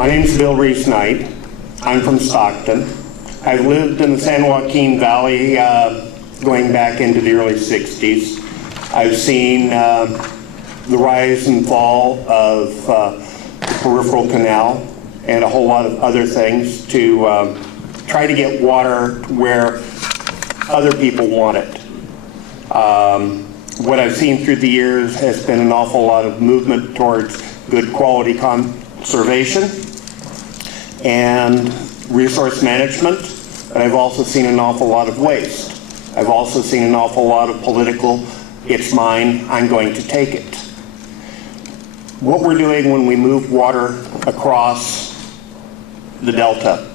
My name is Bill Reese-Knight. I'm from Stockton. I've lived in the San Joaquin Valley going back into the early 60s. I've seen the rise and fall of the peripheral canal and a whole lot of other things to try to get water where other people want it. What I've seen through the years has been an awful lot of movement towards good quality conservation and resource management, but I've also seen an awful lot of waste. I've also seen an awful lot of political, it's mine, I'm going to take it. What we're doing when we move water across the Delta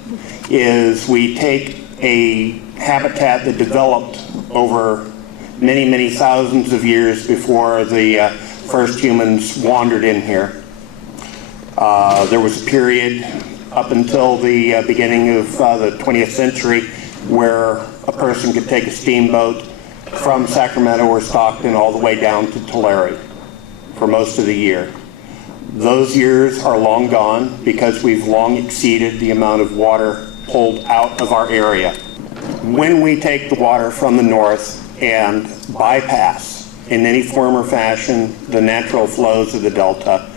is we take a habitat that developed over many, many thousands of years before the first humans wandered in here. There was a period up until the beginning of the 20th century where a person could take a steamboat from Sacramento or Stockton all the way down to Tulare for most of the year. Those years are long gone because we've long exceeded the amount of water pulled out of our area. When we take the water from the north and bypass in any form or fashion the natural flows of the Delta,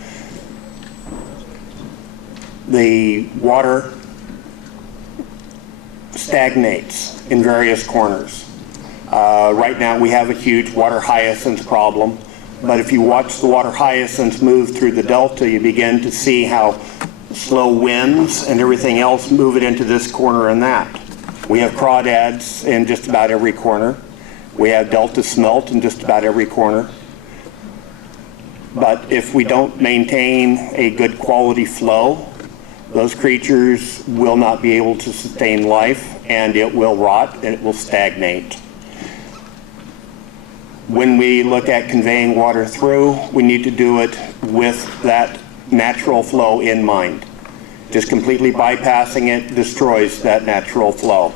the water stagnates in various corners. Right now we have a huge water hyacinth problem, but if you watch the water hyacinths move through the Delta, you begin to see how slow winds and everything else move it into this corner and that. We have crawdads in just about every corner. We have Delta smelt in just about every corner. But if we don't maintain a good quality flow, those creatures will not be able to sustain life, and it will rot and it will stagnate. When we look at conveying water through, we need to do it with that natural flow in mind. Just completely bypassing it destroys that natural flow.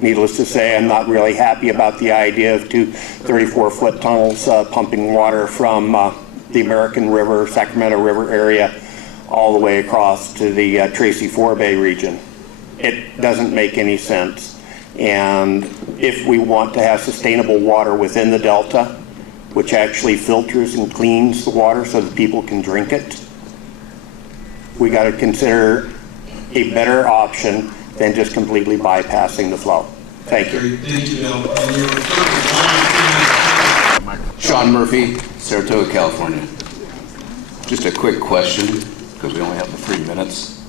Needless to say, I'm not really happy about the idea of two 34-foot tunnels pumping water from the American River, Sacramento River area all the way across to the Tracy Forebay region. It doesn't make any sense. And if we want to have sustainable water within the Delta, which actually filters and cleans the water so that people can drink it, we got to consider a better option than just completely bypassing the flow. Thank you. Thank you, Bill. Sean Murphy, Saratoga, California. Just a quick question, because we only have the 3 minutes.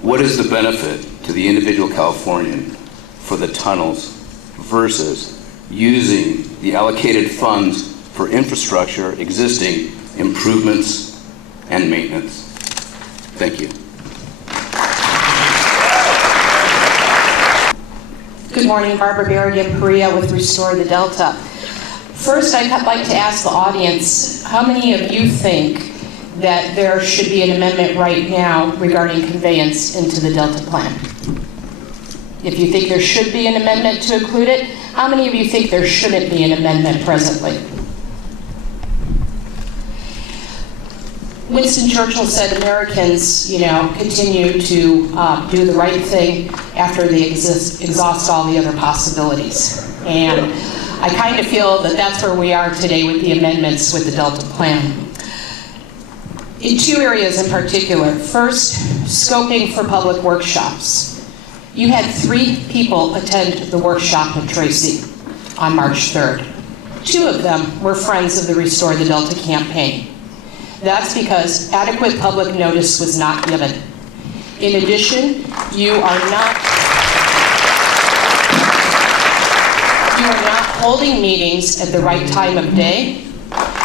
What is the benefit to the individual Californian for the tunnels versus using the allocated funds for infrastructure, existing improvements, and maintenance? Thank you. Good morning, Barbara Berrigan Perea with Restore the Delta. First, I'd like to ask the audience, how many of you think that there should be an amendment right now regarding conveyance into the Delta plan? If you think there should be an amendment to include it, how many of you think there shouldn't be an amendment presently? Winston Churchill said Americans, continue to do the right thing after they exhaust all the other possibilities. And I kind of feel that that's where we are today with the amendments with the Delta plan. In 2 areas in particular. First, scoping for public workshops. You had 3 people attend the workshop at Tracy on March 3rd. 2 of them were friends of the Restore the Delta campaign. That's because adequate public notice was not given. In addition, you are not holding meetings at the right time of day.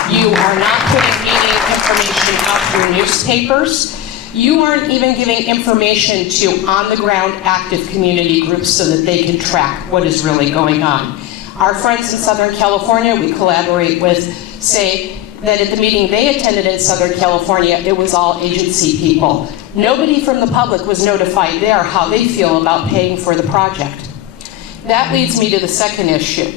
You are not putting meeting information out through newspapers. You aren't even giving information to on-the-ground active community groups so that they can track what is really going on. Our friends in Southern California we collaborate with say that at the meeting they attended in Southern California, it was all agency people. Nobody from the public was notified there how they feel about paying for the project. That leads me to the second issue.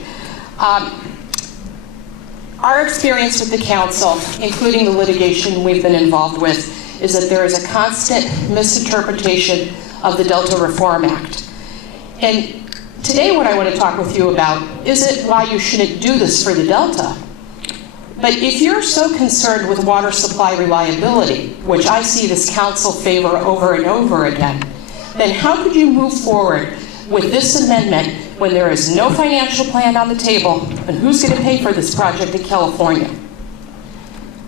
Our experience with the council, including the litigation we've been involved with, is that there is a constant misinterpretation of the Delta Reform Act. And today what I want to talk with you about isn't why you shouldn't do this for the Delta. But if you're so concerned with water supply reliability, which I see this council favor over and over again, then how could you move forward with this amendment when there is no financial plan on the table, and who's going to pay for this project in California?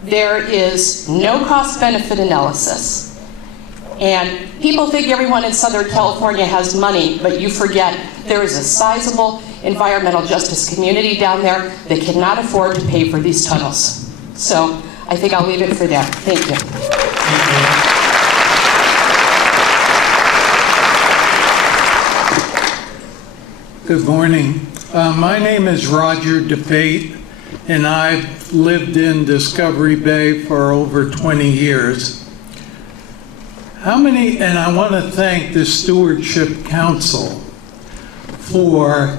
There is no cost-benefit analysis. And people think everyone in Southern California has money, but you forget there is a sizable environmental justice community down there that cannot afford to pay for these tunnels. So I think I'll leave it for there. Thank you. Good morning. My name is Roger DeFate, and I've lived in Discovery Bay for over 20 years. And I want to thank the Stewardship Council for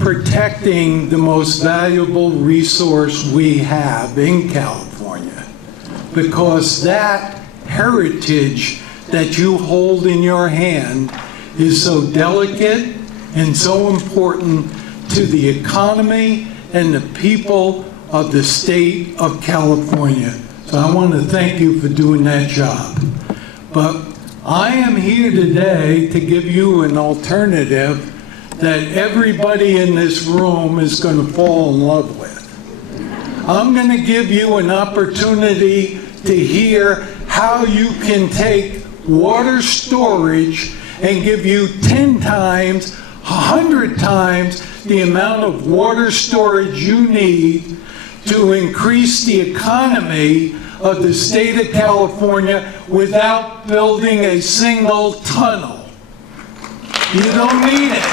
protecting the most valuable resource we have in California, because that heritage that you hold in your hand is so delicate and so important to the economy and the people of the state of California. So I want to thank you for doing that job. But I am here today to give you an alternative that everybody in this room is going to fall in love with. I'm going to give you an opportunity to hear how you can take water storage and give you 10 times, 100 times the amount of water storage you need to increase the economy of the state of California without building a single tunnel. You don't need it.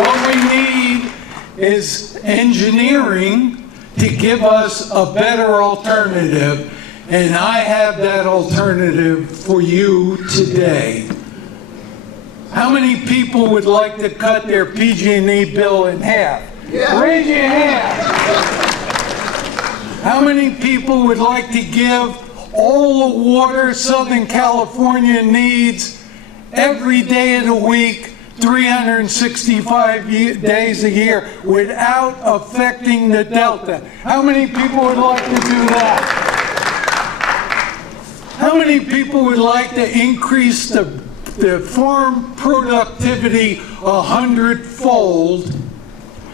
What we need is engineering to give us a better alternative, and I have that alternative for you today. How many people would like to cut their PG&E bill in half? Yeah. Raise your hand. How many people would like to give all the water Southern California needs every day of the week, 365 days a year, without affecting the Delta? How many people would like to do that? How many people would like to increase the farm productivity 100-fold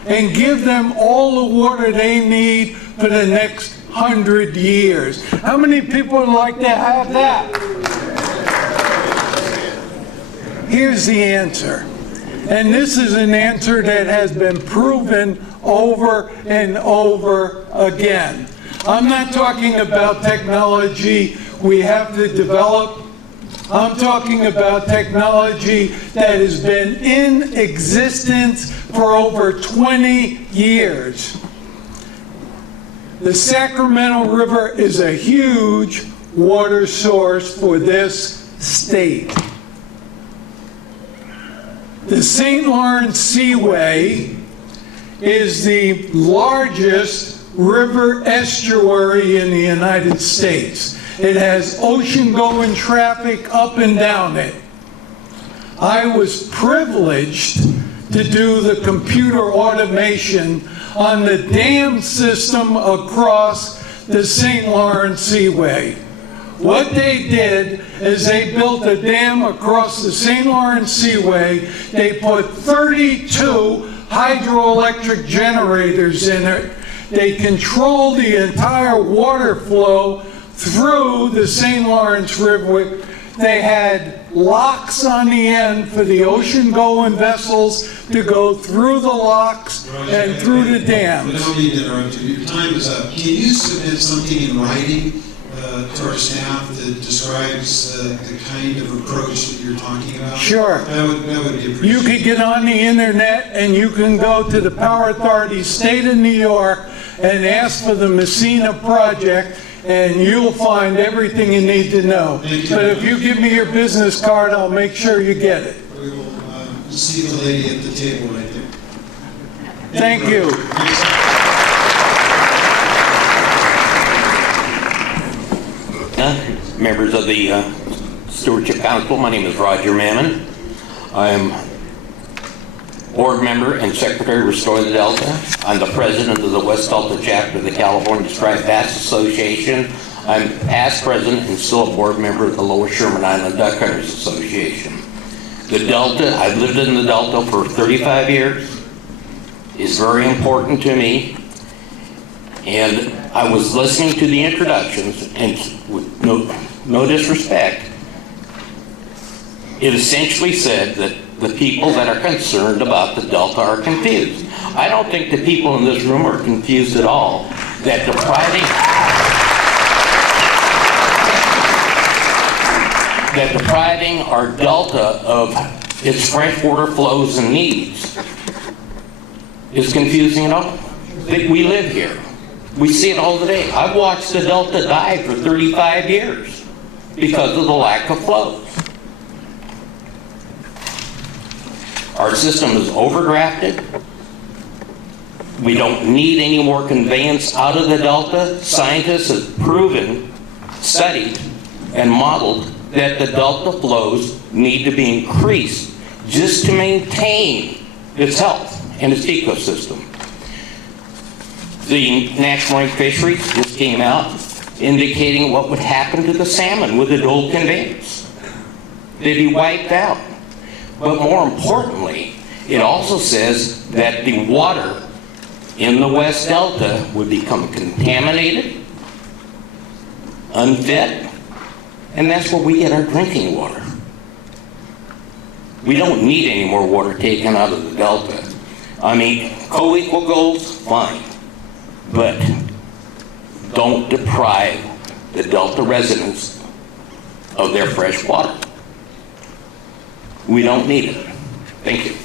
and give them all the water they need for the next 100 years? How many people would like to have that? Here's the answer. And this is an answer that has been proven over and over again. I'm not talking about technology we have to develop. I'm talking about technology that has been in existence for over 20 years. The Sacramento River is a huge water source for this state. The St. Lawrence Seaway is the largest river estuary in the United States. It has ocean-going traffic up and down it. I was privileged to do the computer automation on the dam system across the St. Lawrence Seaway. What they did is they built a dam across the St. Lawrence Seaway. They put 32 hydroelectric generators in it. They control the entire water flow through the St. Lawrence River. They had locks on the end for the ocean-going vessels to go through the locks and through the dams. I don't need to interrupt you. Your time is up. Can you submit something in writing to our staff that describes the kind of approach that you're talking about? Sure. That would be appreciated. You could get on the internet and you can go to the Power Authority State of New York and ask for the Messina project, and you'll find everything you need to know. But if you give me your business card, I'll make sure you get it. We will see the lady at the table right there. Thank you. members of the Stewardship Council. My name is Roger Mammon. I'm board member and secretary of Restore the Delta. I'm the president of the West Delta chapter of the California Striped Bass Association. I'm past president and still a board member of the Lower Sherman Island Duck Hunters Association. The Delta, I've lived in the Delta for 35 years, is very important to me. And I was listening to the introductions, and with no disrespect, it essentially said that the people that are concerned about the Delta are confused. I don't think the people in this room are confused at all that depriving our Delta of its freshwater flows and needs is confusing at all. We live here. We see it all the day. I've watched the Delta die for 35 years because of the lack of flows. Our system is overdrafted. We don't need any more conveyance out of the Delta. Scientists have proven, studied, and modeled that the Delta flows need to be increased just to maintain its health and its ecosystem. The National Marine Fisheries just came out indicating what would happen to the salmon with the dual conveyance. They'd be wiped out. But more importantly, it also says that the water in the West Delta would become contaminated, unfit, and that's where we get our drinking water. We don't need any more water taken out of the Delta. I mean, co-equal goals, fine, but don't deprive the Delta residents of their fresh water. We don't need it. Thank you.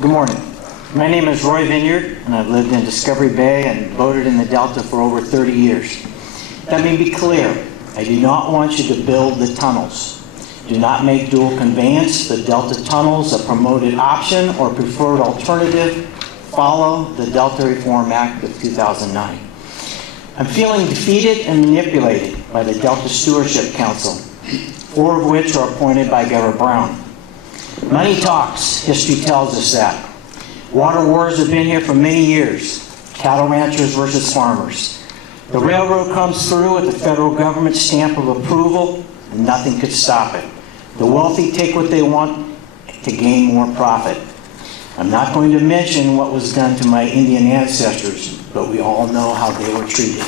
Good morning. My name is Roy Vineyard, and I've lived in Discovery Bay and boated in the Delta for over 30 years. Let me be clear. I do not want you to build the tunnels. Do not make dual conveyance the Delta tunnels a promoted option or preferred alternative. Follow the Delta Reform Act of 2009. I'm feeling defeated and manipulated by the Delta Stewardship Council, 4 of which are appointed by Garrett Brown. Money talks. History tells us that. Water wars have been here for many years. Cattle ranchers versus farmers. The railroad comes through with the federal government stamp of approval, and nothing could stop it. The wealthy take what they want to gain more profit. I'm not going to mention what was done to my Indian ancestors, but we all know how they were treated.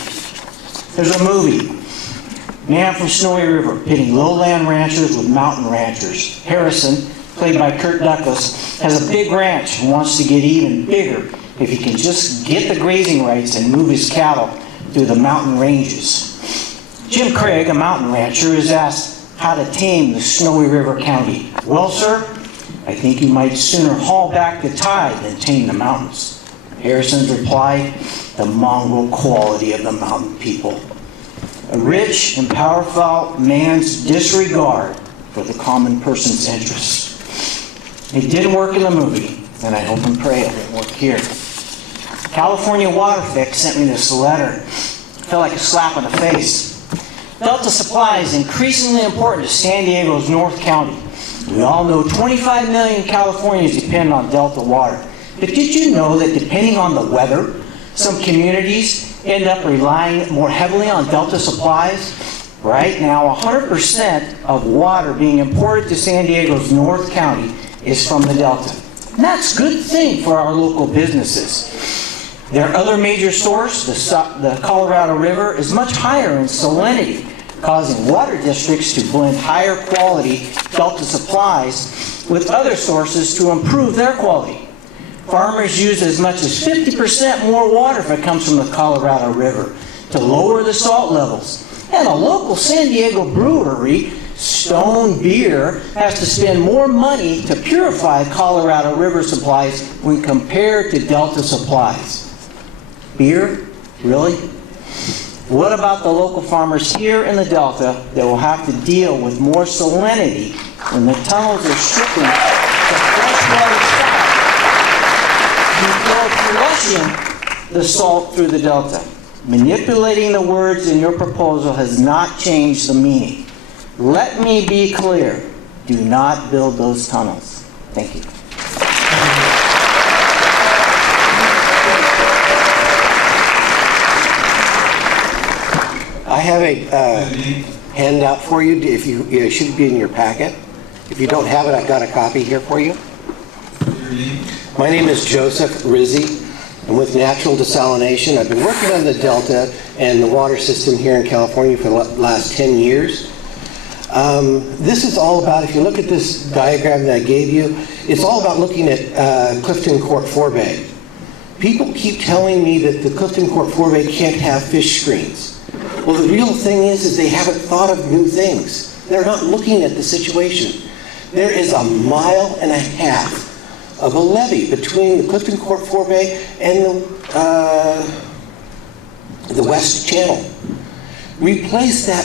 There's a movie, Man from Snowy River, pitting lowland ranchers with mountain ranchers. Harrison, played by Kurt Douglas, has a big ranch and wants to get even bigger if he can just get the grazing rights and move his cattle through the mountain ranges. Jim Craig, a mountain rancher, is asked how to tame the Snowy River County. Well, sir, I think you might sooner haul back the tide than tame the mountains. Harrison's reply, the mongrel quality of the mountain people. A rich and powerful man's disregard for the common person's interests. It did work in the movie, and I hope and pray it will work here. California Water Fix sent me this letter. It felt like a slap in the face. Delta supply is increasingly important to San Diego's North County. We all know 25 million Californians depend on Delta water. But did you know that depending on the weather, some communities end up relying more heavily on Delta supplies? Right now, 100% of water being imported to San Diego's North County is from the Delta. And that's a good thing for our local businesses. Their other major source, the Colorado River, is much higher in salinity, causing water districts to blend higher quality Delta supplies with other sources to improve their quality. Farmers use as much as 50% more water if it comes from the Colorado River to lower the salt levels. And a local San Diego brewery, Stone Beer, has to spend more money to purify Colorado River supplies when compared to Delta supplies. Beer? Really? What about the local farmers here in the Delta that will have to deal with more salinity when the tunnels are shipping the freshwater stock before flushing the salt through the delta. Manipulating the words in your proposal has not changed the meaning. Let me be clear. Do not build those tunnels. Thank you. I have a handout for you. It should be in your packet. If you don't have it, I've got a copy here for you. My name is Joseph Rizzi. I'm with Natural Desalination. I've been working on the Delta and the water system here in California for the last 10 years. This is all about, if you look at this diagram that I gave you, it's all about looking at Clifton Court Forebay. People keep telling me that the Clifton Court Forebay can't have fish screens. Well, the real thing is they haven't thought of new things. They're not looking at the situation. There is 1.5 miles of a levee between the Clifton Court Forebay and the West Channel. Replace that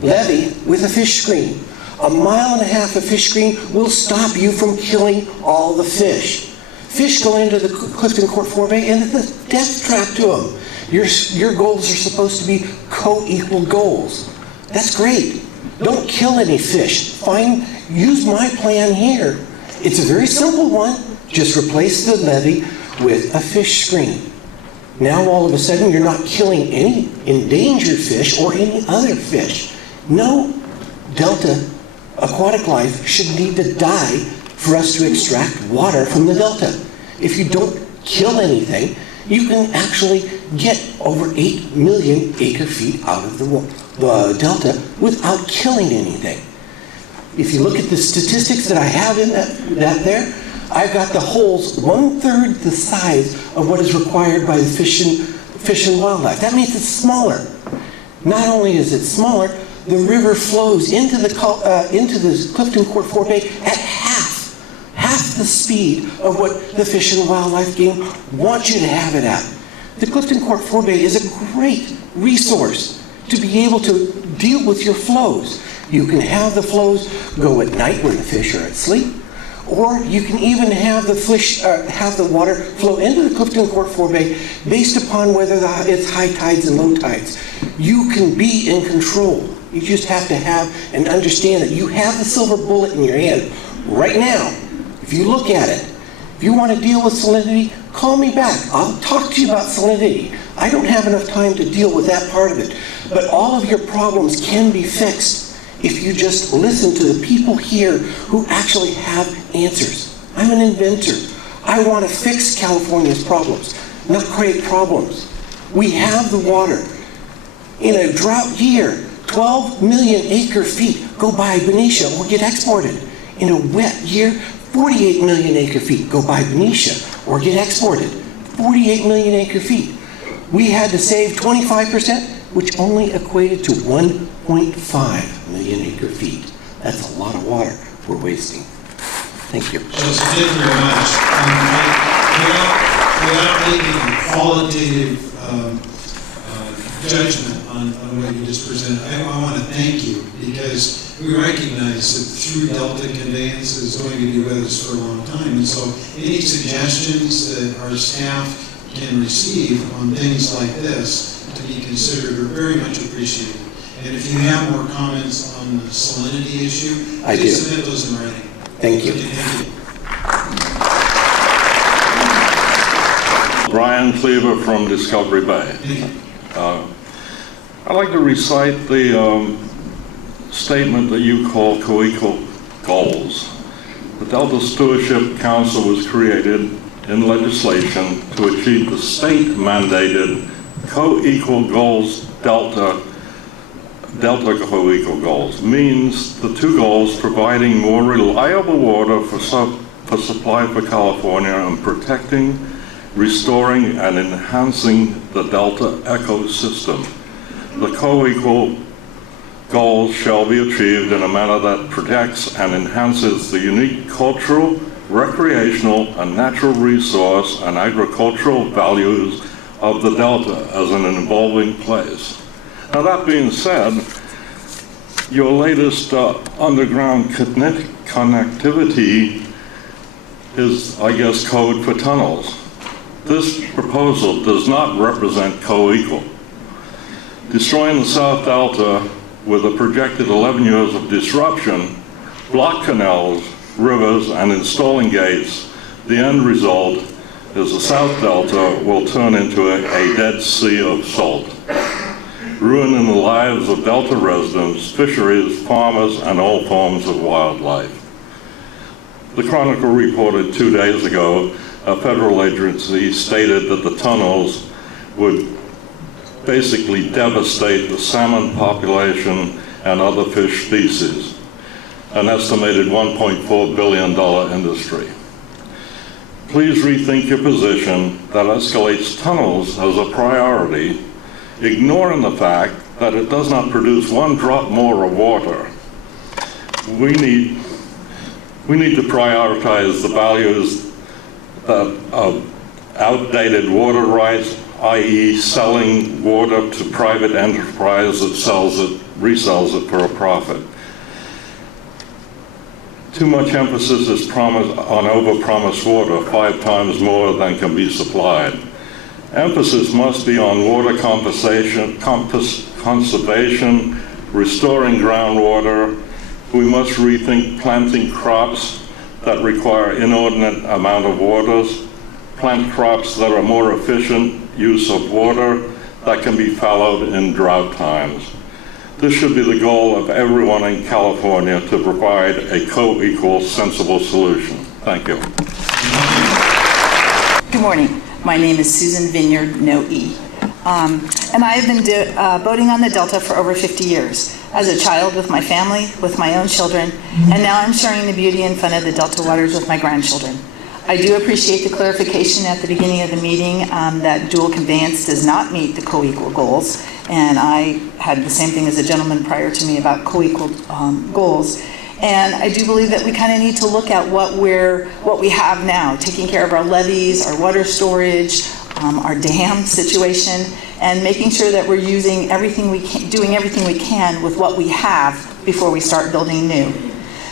levee with a fish screen. 1.5 miles of fish screen will stop you from killing all the fish. Fish go into the Clifton Court Forebay and it's a death trap to them. Your goals are supposed to be co-equal goals. That's great. Don't kill any fish. Use my plan here. It's a very simple one. Just replace the levee with a fish screen. Now all of a sudden you're not killing any endangered fish or any other fish. No Delta aquatic life should need to die for us to extract water from the Delta. If you don't kill anything, you can actually get over 8 million acre-feet out of the Delta without killing anything. If you look at the statistics that I have in that there, I've got the holes 1/3 the size of what is required by the Fish and Wildlife. That means it's smaller. Not only is it smaller, the river flows into the Clifton Court Forebay at half the speed of what the Fish and Wildlife game wants you to have it at. The Clifton Court Forebay is a great resource to be able to deal with your flows. You can have the flows go at night when the fish are asleep, or you can even have the water flow into the Clifton Court Forebay based upon whether it's high tides and low tides. You can be in control. You just have to have and understand that you have the silver bullet in your hand right now. If you look at it, if you want to deal with salinity, call me back. I'll talk to you about salinity. I don't have enough time to deal with that part of it. But all of your problems can be fixed if you just listen to the people here who actually have answers. I'm an inventor. I want to fix California's problems, not create problems. We have the water. In a drought year, 12 million acre-feet go by Benicia or get exported. In a wet year, 48 million acre-feet go by Benicia or get exported. 48 million acre-feet. We had to save 25%, which only equated to 1.5 million acre-feet. That's a lot of water we're wasting. Thank you. Joseph, thank you very much. Without making a qualitative judgment on what you just presented, I want to thank you because we recognize that through Delta Conveyance is going to be with us for a long time. And so any suggestions that our staff can receive on things like this to be considered are very much appreciated. And if you have more comments on the salinity issue, please submit those in writing. Thank you. Thank you. Brian Cleaver from Discovery Bay. I'd like to recite the statement that you call co-equal goals. The Delta Stewardship Council was created in legislation to achieve the state-mandated co-equal goals. Delta co-equal goals means the two goals providing more reliable water for supply for California and protecting, restoring, and enhancing the Delta ecosystem. The co-equal goals shall be achieved in a manner that protects and enhances the unique cultural, recreational, and natural resource and agricultural values of the Delta as an evolving place. Now, that being said, your latest underground connectivity is, I guess, code for tunnels. This proposal does not represent co-equal. Destroying the South Delta with a projected 11 years of disruption, block canals, rivers, and installing gates, the end result is the South Delta will turn into a dead sea of salt, ruining the lives of Delta residents, fisheries, farmers, and all forms of wildlife. The Chronicle reported 2 days ago a federal agency stated that the tunnels would basically devastate the salmon population and other fish species, an estimated $1.4 billion industry. Please rethink your position that escalates tunnels as a priority, ignoring the fact that it does not produce one drop more of water. We need to prioritize the values of outdated water rights, i.e. selling water to private enterprise that resells it for a profit. Too much emphasis is on overpromised water, 5 times more than can be supplied. Emphasis must be on water conservation, restoring groundwater. We must rethink planting crops that require inordinate amount of waters, plant crops that are more efficient use of water that can be fallowed in drought times. This should be the goal of everyone in California, to provide a co-equal, sensible solution. Thank you. Good morning. My name is Susan Vineyard, no E. And I have been boating on the Delta for over 50 years. As a child with my family, with my own children, and now I'm sharing the beauty and fun of the Delta waters with my grandchildren. I do appreciate the clarification at the beginning of the meeting that dual conveyance does not meet the co-equal goals. And I had the same thing as a gentleman prior to me about co-equal goals. And I do believe that we kind of need to look at what we have now, taking care of our levees, our water storage, our dam situation, and making sure that we're using everything we can, doing everything we can with what we have before we start building new.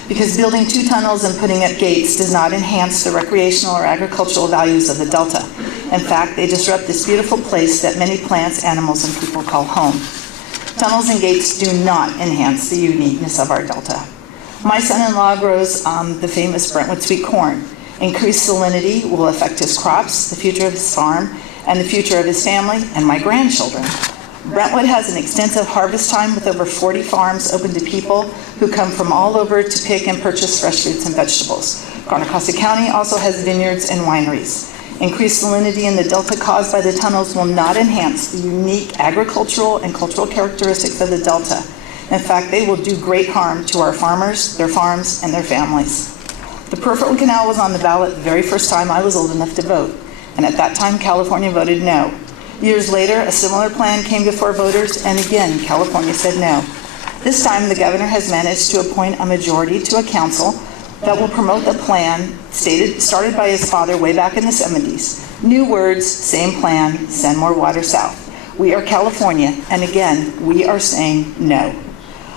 Because building 2 tunnels and putting up gates does not enhance the recreational or agricultural values of the Delta. In fact, they disrupt this beautiful place that many plants, animals, and people call home. Tunnels and gates do not enhance the uniqueness of our Delta. My son-in-law grows the famous Brentwood sweet corn. Increased salinity will affect his crops, the future of his farm, and the future of his family and my grandchildren. Brentwood has an extensive harvest time with over 40 farms open to people who come from all over to pick and purchase fresh fruits and vegetables. Guanacaste County also has vineyards and wineries. Increased salinity in the Delta caused by the tunnels will not enhance the unique agricultural and cultural characteristics of the Delta. In fact, they will do great harm to our farmers, their farms, and their families. The Peripheral Canal was on the ballot the very first time I was old enough to vote, and at that time California voted no. Years later, a similar plan came before voters, and again, California said no. This time, the governor has managed to appoint a majority to a council that will promote the plan started by his father way back in the 70s. New words, same plan, send more water south. We are California, and again, we are saying no.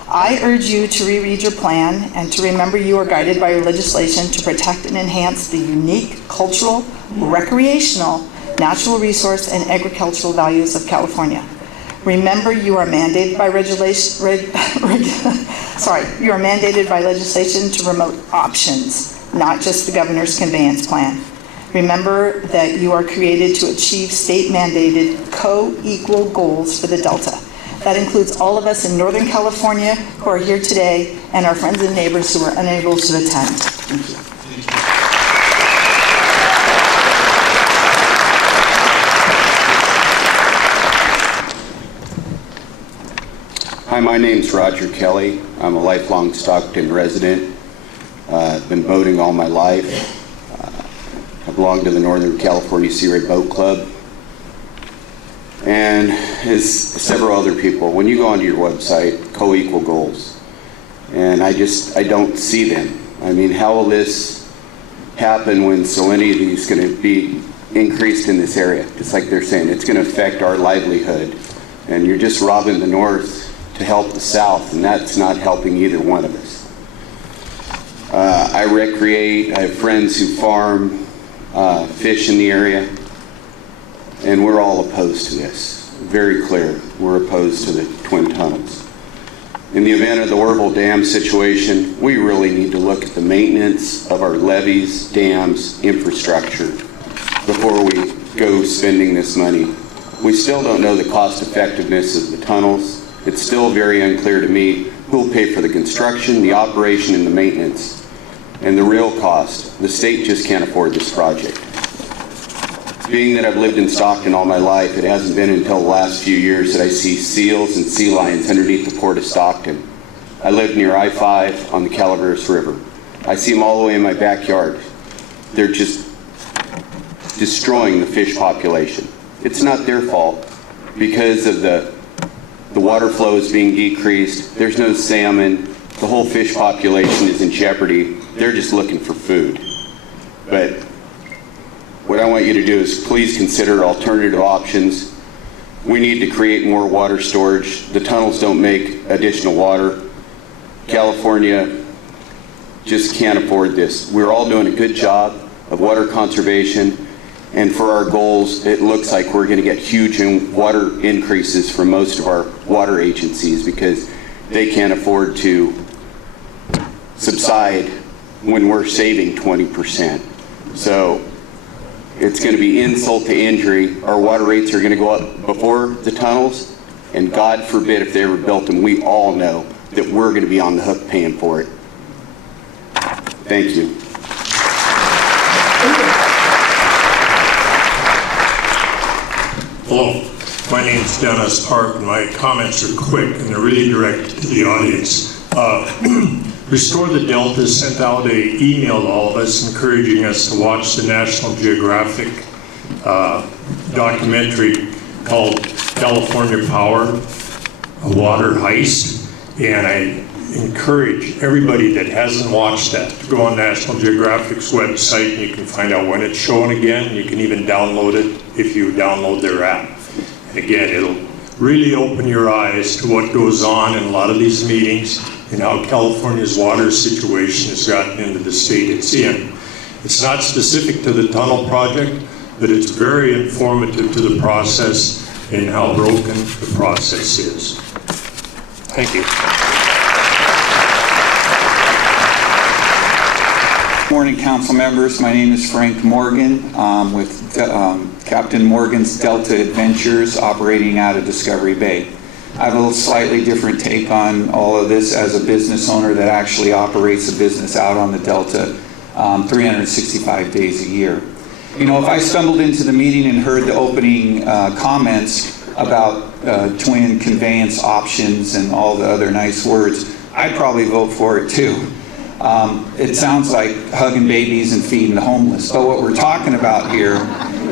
I urge you to reread your plan and to remember you are guided by your legislation to protect and enhance the unique cultural, recreational, natural resource, and agricultural values of California. Remember, you are mandated by legislation to promote options, not just the governor's conveyance plan. Remember that you are created to achieve state-mandated co-equal goals for the Delta. That includes all of us in Northern California who are here today and our friends and neighbors who are unable to attend. Thank you. Hi, my name's Roger Kelly. I'm a lifelong Stockton resident. I've been boating all my life. I belong to the Northern California Sea Ray Boat Club. And as several other people, when you go onto your website, co-equal goals, and I don't see them. I mean, how will this happen when salinity is going to be increased in this area? Just like they're saying, it's going to affect our livelihood. And you're just robbing the North to help the South, and that's not helping either one of us. I recreate, I have friends who farm, fish in the area. and we're all opposed to this. Very clear, we're opposed to the twin tunnels. In the event of the Orville Dam situation, we really need to look at the maintenance of our levees, dams, infrastructure before we go spending this money. We still don't know the cost effectiveness of the tunnels. It's still very unclear to me who will pay for the construction, the operation, and the maintenance. And the real cost, the state just can't afford this project. Being that I've lived in Stockton all my life, it hasn't been until the last few years that I see seals and sea lions underneath the port of Stockton. I live near I-5 on the Calaveras River. I see them all the way in my backyard. They're just destroying the fish population. It's not their fault. Because of the water flow is being decreased, there's no salmon, the whole fish population is in jeopardy. They're just looking for food. But what I want you to do is please consider alternative options. We need to create more water storage. The tunnels don't make additional water. California just can't afford this. We're all doing a good job of water conservation, and for our goals, it looks like we're going to get huge water increases from most of our water agencies because they can't afford to subside when we're saving 20%. So it's going to be insult to injury. Our water rates are going to go up before the tunnels, and God forbid if they ever built them, we all know that we're going to be on the hook paying for it. Thank you. Hello, my name's Dennis Park, and my comments are quick and they're really directed to the audience. Restore the Delta sent out an email to all of us encouraging us to watch the National Geographic documentary called California Power, a Water Heist. And I encourage everybody that hasn't watched that to go on National Geographic's website, and you can find out when it's showing again. You can even download it if you download their app. And again, it'll really open your eyes to what goes on in a lot of these meetings and how California's water situation has gotten into the state it's in. It's not specific to the tunnel project, but it's very informative to the process and how broken the process is. Thank you. Good morning, council members. My name is Frank Morgan with Captain Morgan's Delta Adventures operating out of Discovery Bay. I have a slightly different take on all of this as a business owner that actually operates a business out on the Delta 365 days a year. You know, if I stumbled into the meeting and heard the opening comments about twin conveyance options and all the other nice words, I'd probably vote for it too. It sounds like hugging babies and feeding the homeless. But what we're talking about here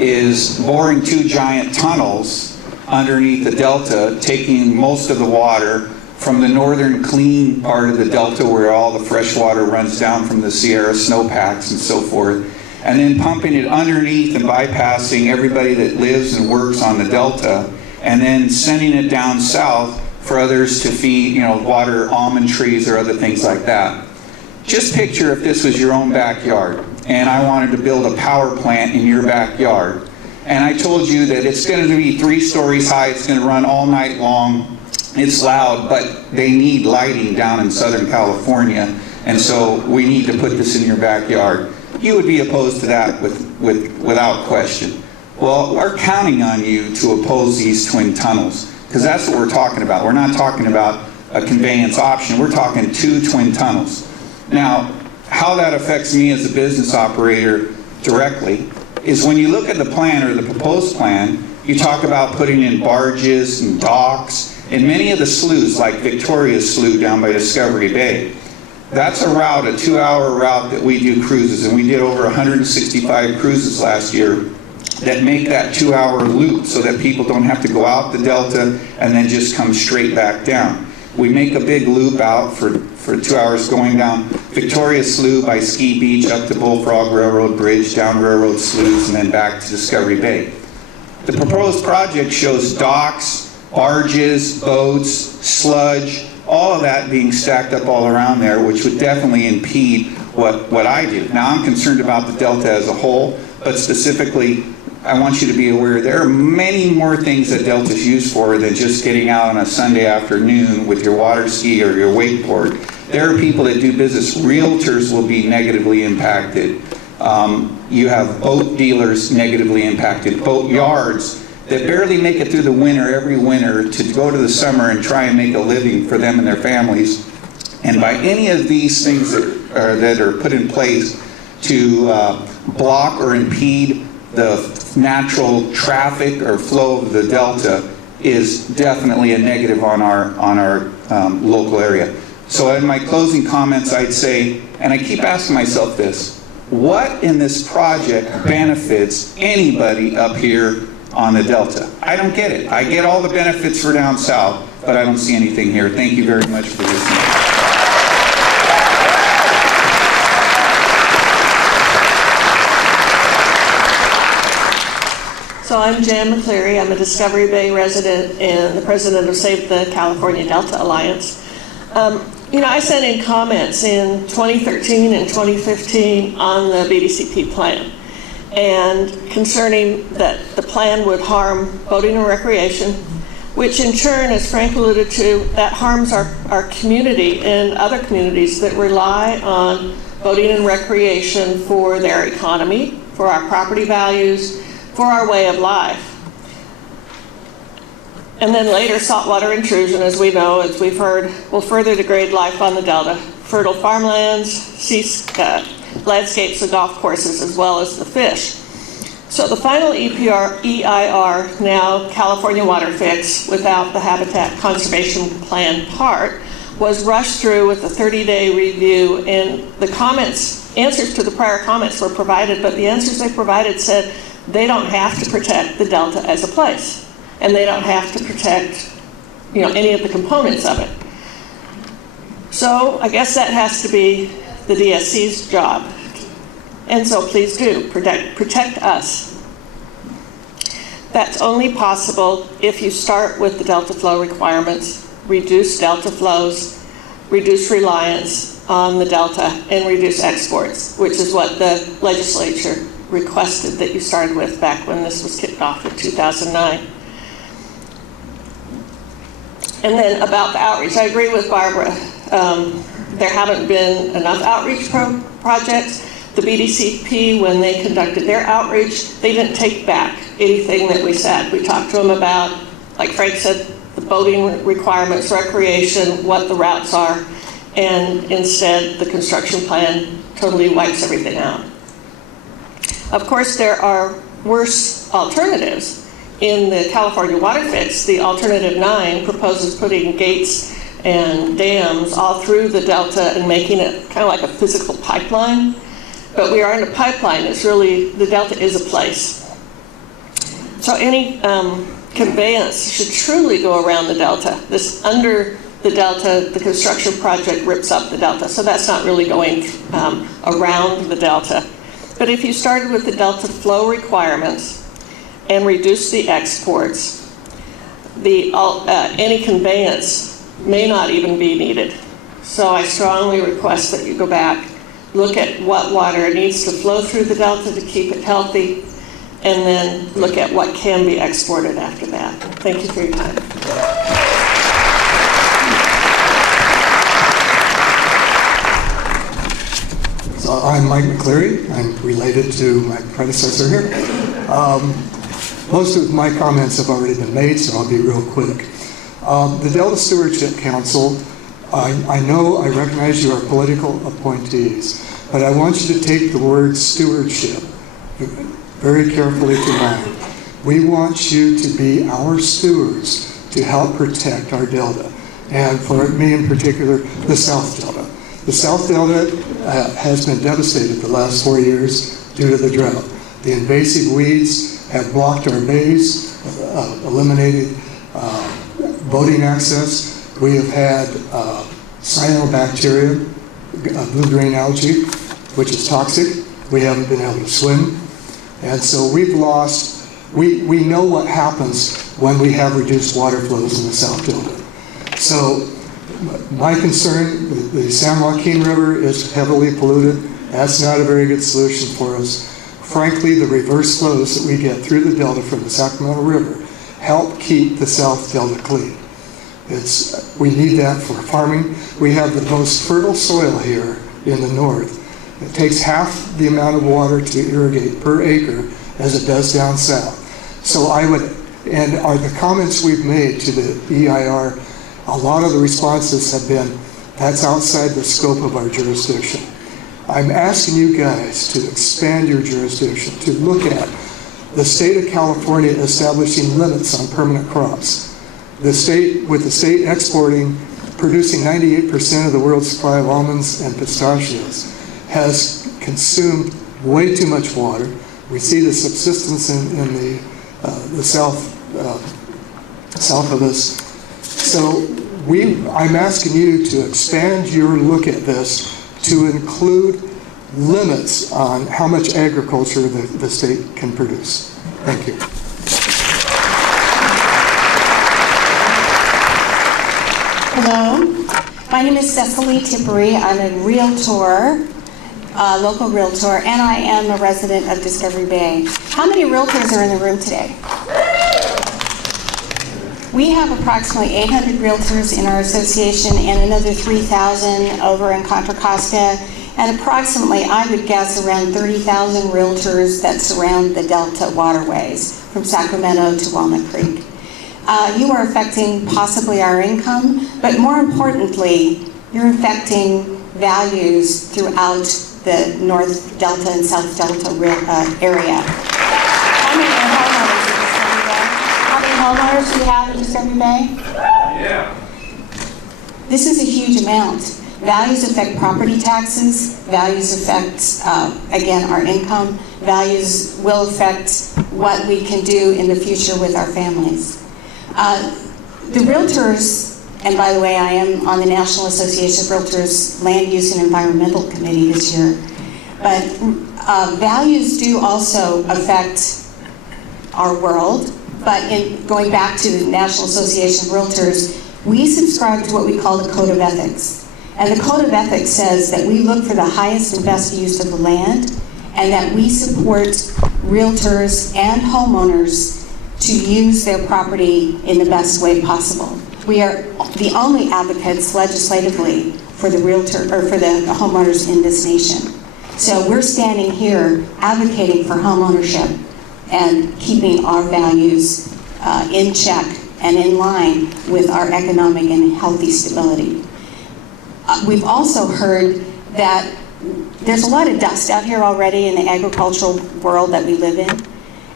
is boring two giant tunnels underneath the Delta, taking most of the water from the northern clean part of the Delta where all the fresh water runs down from the Sierra snowpacks and so forth, and then pumping it underneath and bypassing everybody that lives and works on the Delta, and then sending it down south for others to feed, you know, water almond trees or other things like that. Just picture if this was your own backyard and I wanted to build a power plant in your backyard, and I told you that it's going to be 3 stories high, it's going to run all night long, it's loud, but they need lighting down in Southern California, and so we need to put this in your backyard. You would be opposed to that without question. Well, we're counting on you to oppose these twin tunnels, because that's what we're talking about. We're not talking about a conveyance option, we're talking 2 twin tunnels. Now, how that affects me as a business operator directly is when you look at the plan or the proposed plan, you talk about putting in barges and docks and many of the sloughs, like Victoria's Slough down by Discovery Bay. That's a route, a 2-hour route that we do cruises, and we did over 165 cruises last year that make that 2-hour loop so that people don't have to go out the Delta and then just come straight back down. We make a big loop out for 2 hours going down Victoria Slough by Ski Beach up to Bullfrog Railroad Bridge, down Railroad Sloughs, and then back to Discovery Bay. The proposed project shows docks, barges, boats, sludge, all of that being stacked up all around there, which would definitely impede what I do. Now, I'm concerned about the Delta as a whole, but specifically I want you to be aware there are many more things that Delta's used for than just getting out on a Sunday afternoon with your water ski or your wakeboard. There are people that do business. Realtors will be negatively impacted. You have boat dealers negatively impacted, boat yards that barely make it through the winter every winter to go to the summer and try and make a living for them and their families. And by any of these things that are put in place to block or impede the natural traffic or flow of the Delta is definitely a negative on our local area. So in my closing comments, I'd say, and I keep asking myself this, what in this project benefits anybody up here on the Delta? I don't get it. I get all the benefits for down south, but I don't see anything here. Thank you very much for listening. So I'm Jan McCleary. I'm a Discovery Bay resident and the president of Save the California Delta Alliance. I sent in comments in 2013 and 2015 on the BDCP plan, and concerning that the plan would harm boating and recreation, which in turn, as Frank alluded to, that harms our community and other communities that rely on boating and recreation for their economy, for our property values, for our way of life. And then later, saltwater intrusion, as we know, as we've heard, will further degrade life on the Delta. Fertile farmlands, landscapes and golf courses, as well as the fish. So the final EIR, now California Water Fix, without the Habitat Conservation Plan part, was rushed through with a 30-day review, and the answers to the prior comments were provided, but the answers they provided said they don't have to protect the Delta as a place, and they don't have to protect, any of the components of it. So I guess that has to be the DSC's job. And so please do, protect us. That's only possible if you start with the Delta flow requirements, reduce Delta flows, reduce reliance on the Delta, and reduce exports, which is what the legislature requested that you started with back when this was kicked off in 2009. And then about the outreach, I agree with Barbara. There haven't been enough outreach projects. The BDCP, when they conducted their outreach, they didn't take back anything that we said. We talked to them about, like Frank said, the boating requirements, recreation, what the routes are, and instead the construction plan totally wipes everything out. Of course, there are worse alternatives. In the California Water Fix, the Alternative 9 proposes putting gates and dams all through the Delta and making it kind of like a physical pipeline. But we are in a pipeline. It's really, the Delta is a place. So any conveyance should truly go around the Delta. This under the Delta, the construction project rips up the Delta. So that's not really going around the Delta. But if you started with the Delta flow requirements and reduce the exports, any conveyance may not even be needed. So I strongly request that you go back, look at what water needs to flow through the Delta to keep it healthy, and then look at what can be exported after that. Thank you for your time. So I'm Mike McCleary. I'm related to my predecessor here. Most of my comments have already been made, so I'll be real quick. The Delta Stewardship Council, I recognize you are political appointees, but I want you to take the word stewardship very carefully to mind. We want you to be our stewards to help protect our Delta, and for me in particular, the South Delta. The South Delta has been devastated the last 4 years due to the drought. The invasive weeds have blocked our bays, eliminated boating access. We have had cyanobacteria, blue-green algae, which is toxic. We haven't been able to swim. And so we've lost, we know what happens when we have reduced water flows in the South Delta. So my concern, the San Joaquin River is heavily polluted. That's not a very good solution for us. frankly, the reverse flows that we get through the Delta from the Sacramento River help keep the South Delta clean. We need that for farming. We have the most fertile soil here in the north. It takes half the amount of water to irrigate per acre as it does down south. So and are the comments we've made to the EIR, a lot of the responses have been, that's outside the scope of our jurisdiction. I'm asking you guys to expand your jurisdiction, to look at the state of California establishing limits on permanent crops. With the state exporting, producing 98% of the world's supply of almonds and pistachios, has consumed way too much water. We see the subsistence in the south of us. So I'm asking you to expand your look at this to include limits on how much agriculture the state can produce. Thank you. Hello, my name is Cecily Tippery. I'm a realtor, local realtor, and I am a resident of Discovery Bay. How many realtors are in the room today? We have approximately 800 realtors in our association and another 3,000 over in Contra Costa, and approximately, I would guess, around 30,000 realtors that surround the Delta waterways from Sacramento to Walnut Creek. You are affecting possibly our income, but more importantly, you're affecting values throughout the North Delta and South Delta area. How many homeowners do you have in Discovery Bay? Yeah. This is a huge amount. Values affect property taxes. Values affect, again, our income. Values will affect what we can do in the future with our families. The realtors, and by the way, I am on the National Association of Realtors Land Use and Environmental Committee this year, but values do also affect our world. But going back to the National Association of Realtors, we subscribe to what we call the Code of Ethics. And the Code of Ethics says that we look for the highest and best use of the land, and that we support realtors and homeowners to use their property in the best way possible. We are the only advocates legislatively for the homeowners in this nation. So we're standing here advocating for home ownership and keeping our values in check and in line with our economic and healthy stability. We've also heard that there's a lot of dust out here already in the agricultural world that we live in.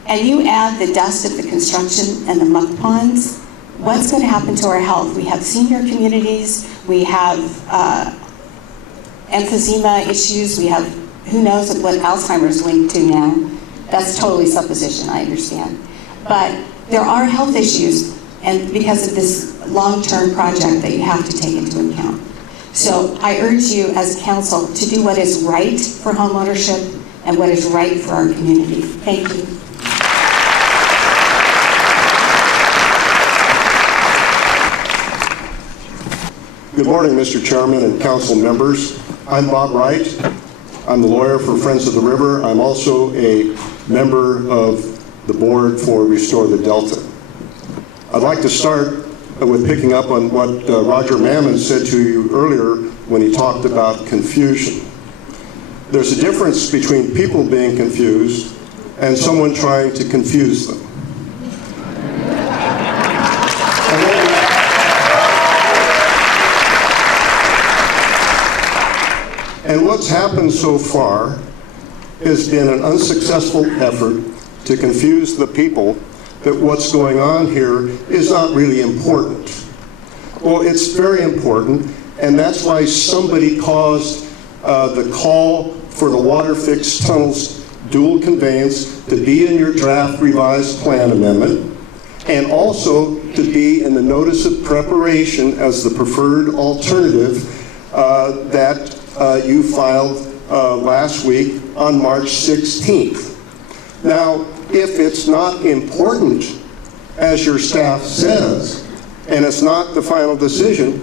And you add the dust of the construction and the muck ponds, what's going to happen to our health? We have senior communities, we have emphysema issues, we have who knows what Alzheimer's linked to now. That's totally supposition, I understand. But there are health issues, and because of this long-term project that you have to take into account. So I urge you as a council to do what is right for homeownership and what is right for our community. Thank you. Good morning, Mr. Chairman and council members. I'm Bob Wright. I'm the lawyer for Friends of the River. I'm also a member of the board for Restore the Delta. I'd like to start with picking up on what Roger Mammon said to you earlier when he talked about confusion. There's a difference between people being confused and someone trying to confuse them. And what's happened so far has been an unsuccessful effort to confuse the people that what's going on here is not really important. Well, it's very important, and that's why somebody caused the call for the water fixed tunnels dual conveyance to be in your draft revised plan amendment, and also to be in the notice of preparation as the preferred alternative that you filed last week on March 16th. Now, if it's not important, as your staff says, and it's not the final decision,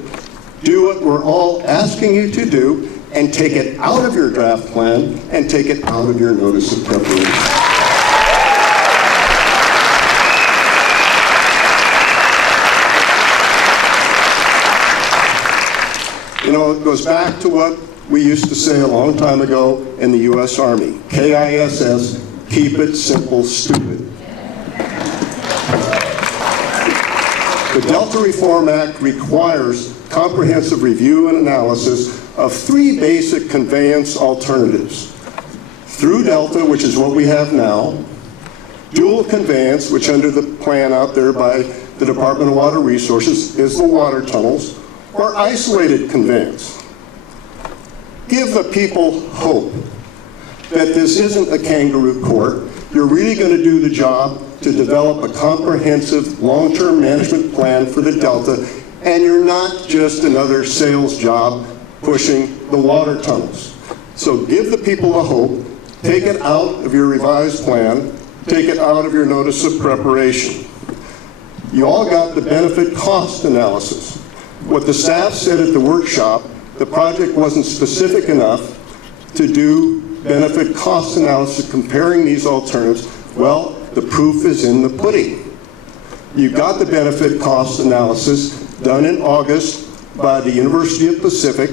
do what we're all asking you to do and take it out of your draft plan and take it out of your notice of preparation. You know, it goes back to what we used to say a long time ago in the U.S. Army, KISS, keep it simple, stupid. The Delta Reform Act requires comprehensive review and analysis of 3 basic conveyance alternatives. Through Delta, which is what we have now, dual conveyance, which under the plan out there by the Department of Water Resources is the water tunnels, or isolated conveyance. Give the people hope that this isn't a kangaroo court. You're really going to do the job to develop a comprehensive long-term management plan for the Delta, and you're not just another sales job pushing the water tunnels. So give the people a hope, take it out of your revised plan, take it out of your notice of preparation. You all got the benefit cost analysis. What the staff said at the workshop, the project wasn't specific enough to do benefit cost analysis comparing these alternatives. Well, the proof is in the pudding. You got the benefit cost analysis done in August by the University of Pacific,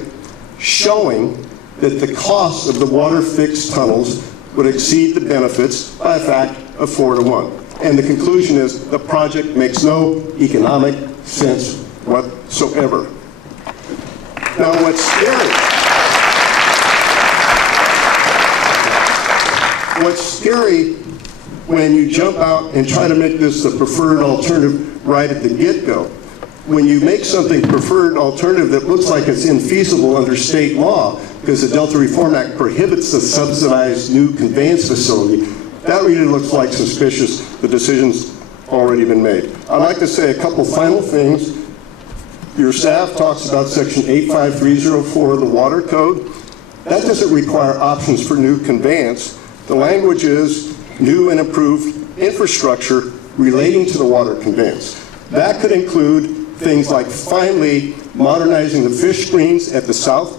showing that the cost of the water fixed tunnels would exceed the benefits by a fact of 4 to 1. And the conclusion is the project makes no economic sense whatsoever. Now what's scary when you jump out and try to make this the preferred alternative right at the get-go, when you make something preferred alternative that looks like it's infeasible under state law, because the Delta Reform Act prohibits the subsidized new conveyance facility, that really looks like suspicious. The decision's already been made. I'd like to say a couple final things. Your staff talks about section 85304 of the Water Code. That doesn't require options for new conveyance. The language is new and improved infrastructure relating to the water conveyance. That could include things like finally modernizing the fish screens at the South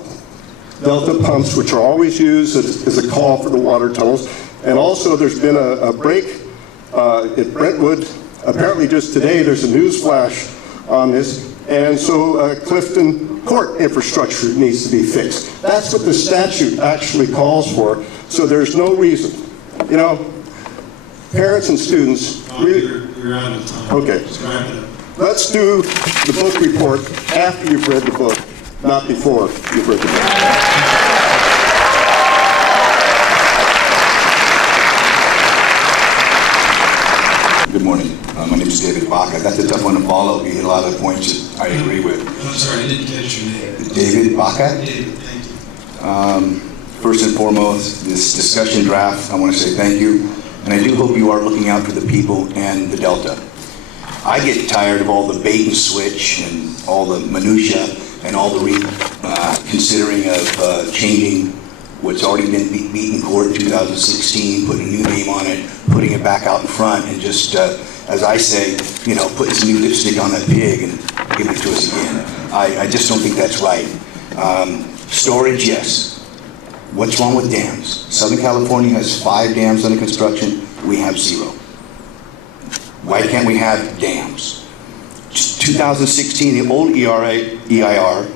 Delta pumps, which are always used as a call for the water tunnels. And also there's been a break at Brentwood. Apparently just today there's a news flash on this. And so Clifton Court infrastructure needs to be fixed. That's what the statute actually calls for. So there's no reason. You know, parents and students really... You're out of time. Okay. Just wrap it up. Let's do the book report after you've read the book, not before you've read the book. Good morning. My name is David Baca. That's a tough one to follow. You hit a lot of the points that I agree with. I'm sorry, I didn't catch your name. David Baca? David, thank you. First and foremost, this discussion draft, I want to say thank you. And I do hope you are looking out for the people and the Delta. I get tired of all the bait and switch and all the minutia and all the considering of changing what's already been beaten in court in 2016, putting a new name on it, putting it back out in front, and just, as I say, you know, putting some new lipstick on that pig and giving it to us again. I just don't think that's right. Storage, yes. What's wrong with dams? Southern California has 5 dams under construction. We have 0. Why can't we have dams? 2016, the old EIR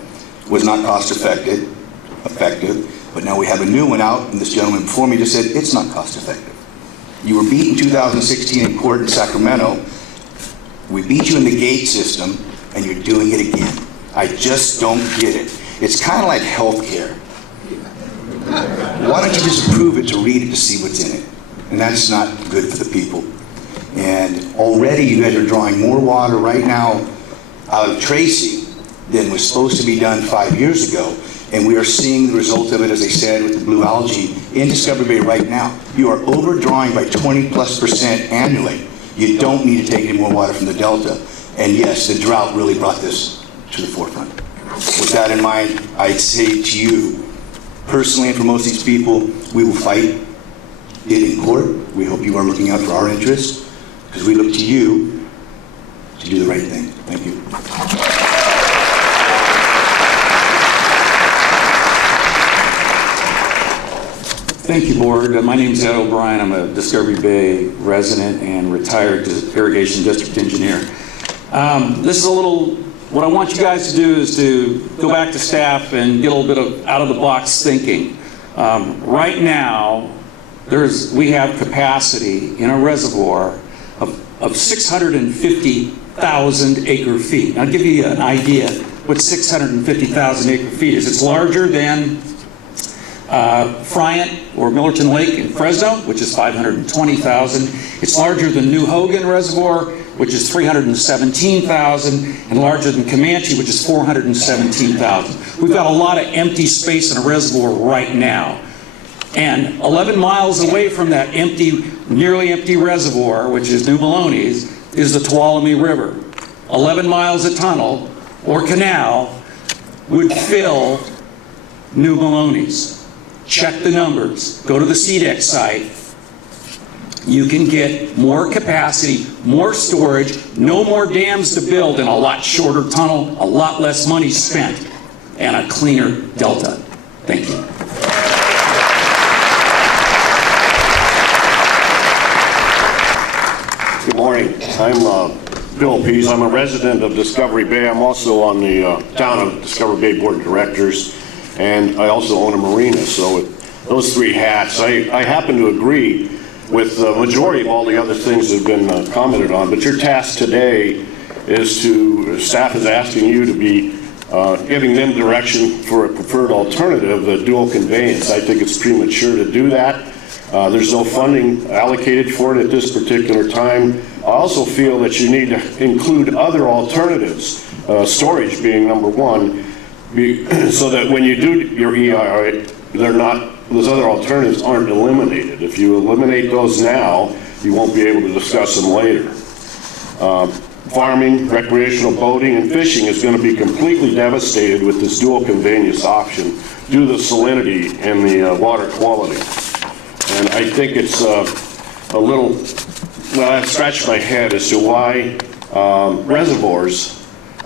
was not cost effective, but now we have a new one out, and this gentleman before me just said it's not cost effective. You were beat in 2016 in court in Sacramento. We beat you in the gate system, and you're doing it again. I just don't get it. It's kind of like health care. Why don't you just approve it to read it to see what's in it? And that's not good for the people. And already you guys are drawing more water right now out of Tracy than was supposed to be done 5 years ago. And we are seeing the result of it, as I said, with the blue algae in Discovery Bay right now. You are overdrawing by 20+% annually. You don't need to take any more water from the Delta. And yes, the drought really brought this to the forefront. With that in mind, I'd say to you, personally and for most of these people, we will fight it in court. We hope you are looking out for our interests, because we look to you to do the right thing. Thank you. Thank you, Board. My name is Ed O'Brien. I'm a Discovery Bay resident and retired irrigation district engineer. This is a little, what I want you guys to do is to go back to staff and get a little bit of out-of-the-box thinking. Right now, we have capacity in a reservoir of 650,000 acre feet. I'll give you an idea what 650,000 acre feet is. It's larger than Friant or Millerton Lake in Fresno, which is 520,000. It's larger than New Hogan Reservoir, which is 317,000, and larger than Comanche, which is 417,000. We've got a lot of empty space in a reservoir right now. And 11 miles away from that nearly empty reservoir, which is New Maloney's, is the Tuolumne River. 11 miles of tunnel or canal would fill New Maloney's. Check the numbers. Go to the CDEC site. You can get more capacity, more storage, no more dams to build, and a lot shorter tunnel, a lot less money spent, and a cleaner delta. Thank you. Good morning. I'm Bill Pease. I'm a resident of Discovery Bay. I'm also on the Town of Discovery Bay Board of Directors, and I also own a marina. So with those three hats, I happen to agree with the majority of all the other things that have been commented on. But your task today is staff is asking you to be giving them direction for a preferred alternative, the dual conveyance. I think it's premature to do that. There's no funding allocated for it at this particular time. I also feel that you need to include other alternatives, storage being number one, so that when you do your EIR, those other alternatives aren't eliminated. If you eliminate those now, you won't be able to discuss them later. Farming, recreational boating, and fishing is going to be completely devastated with this dual conveyance option due to the salinity and the water quality. And I think it's a little, well, I've scratched my head as to why reservoirs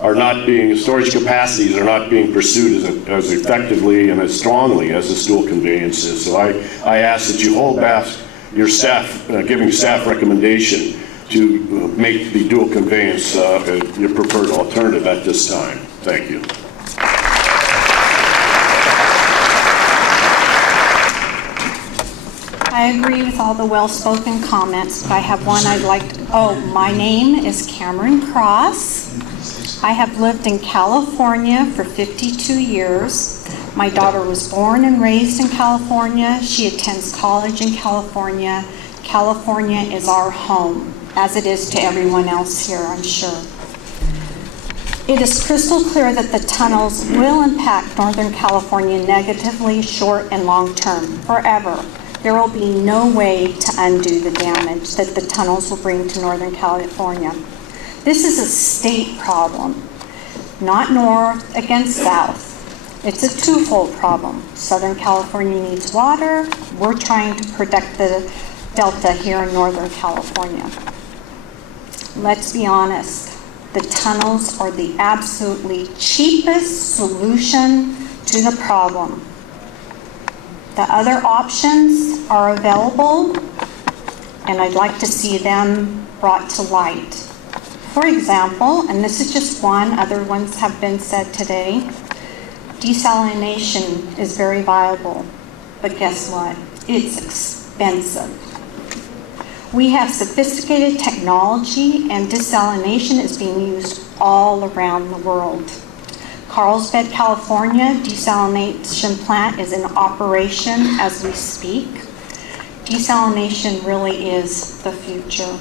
are not being, storage capacities are not being pursued as effectively and as strongly as this dual conveyance is. So I ask that you hold back your staff, giving staff recommendation to make the dual conveyance your preferred alternative at this time. Thank you. I agree with all the well-spoken comments, but I have one I'd like to, my name is Cameron Cross. I have lived in California for 52 years. My daughter was born and raised in California. She attends college in California. California is our home, as it is to everyone else here, I'm sure. It is crystal clear that the tunnels will impact Northern California negatively, short and long term, forever. There will be no way to undo the damage that the tunnels will bring to Northern California. This is a state problem, not north against south. It's a twofold problem. Southern California needs water. We're trying to protect the Delta here in Northern California. Let's be honest. The tunnels are the absolutely cheapest solution to the problem. The other options are available, and I'd like to see them brought to light. For example, and this is just one, other ones have been said today, desalination is very viable, but guess what? It's expensive. We have sophisticated technology, and desalination is being used all around the world. Carlsbad, California desalination plant is in operation as we speak. Desalination really is the future.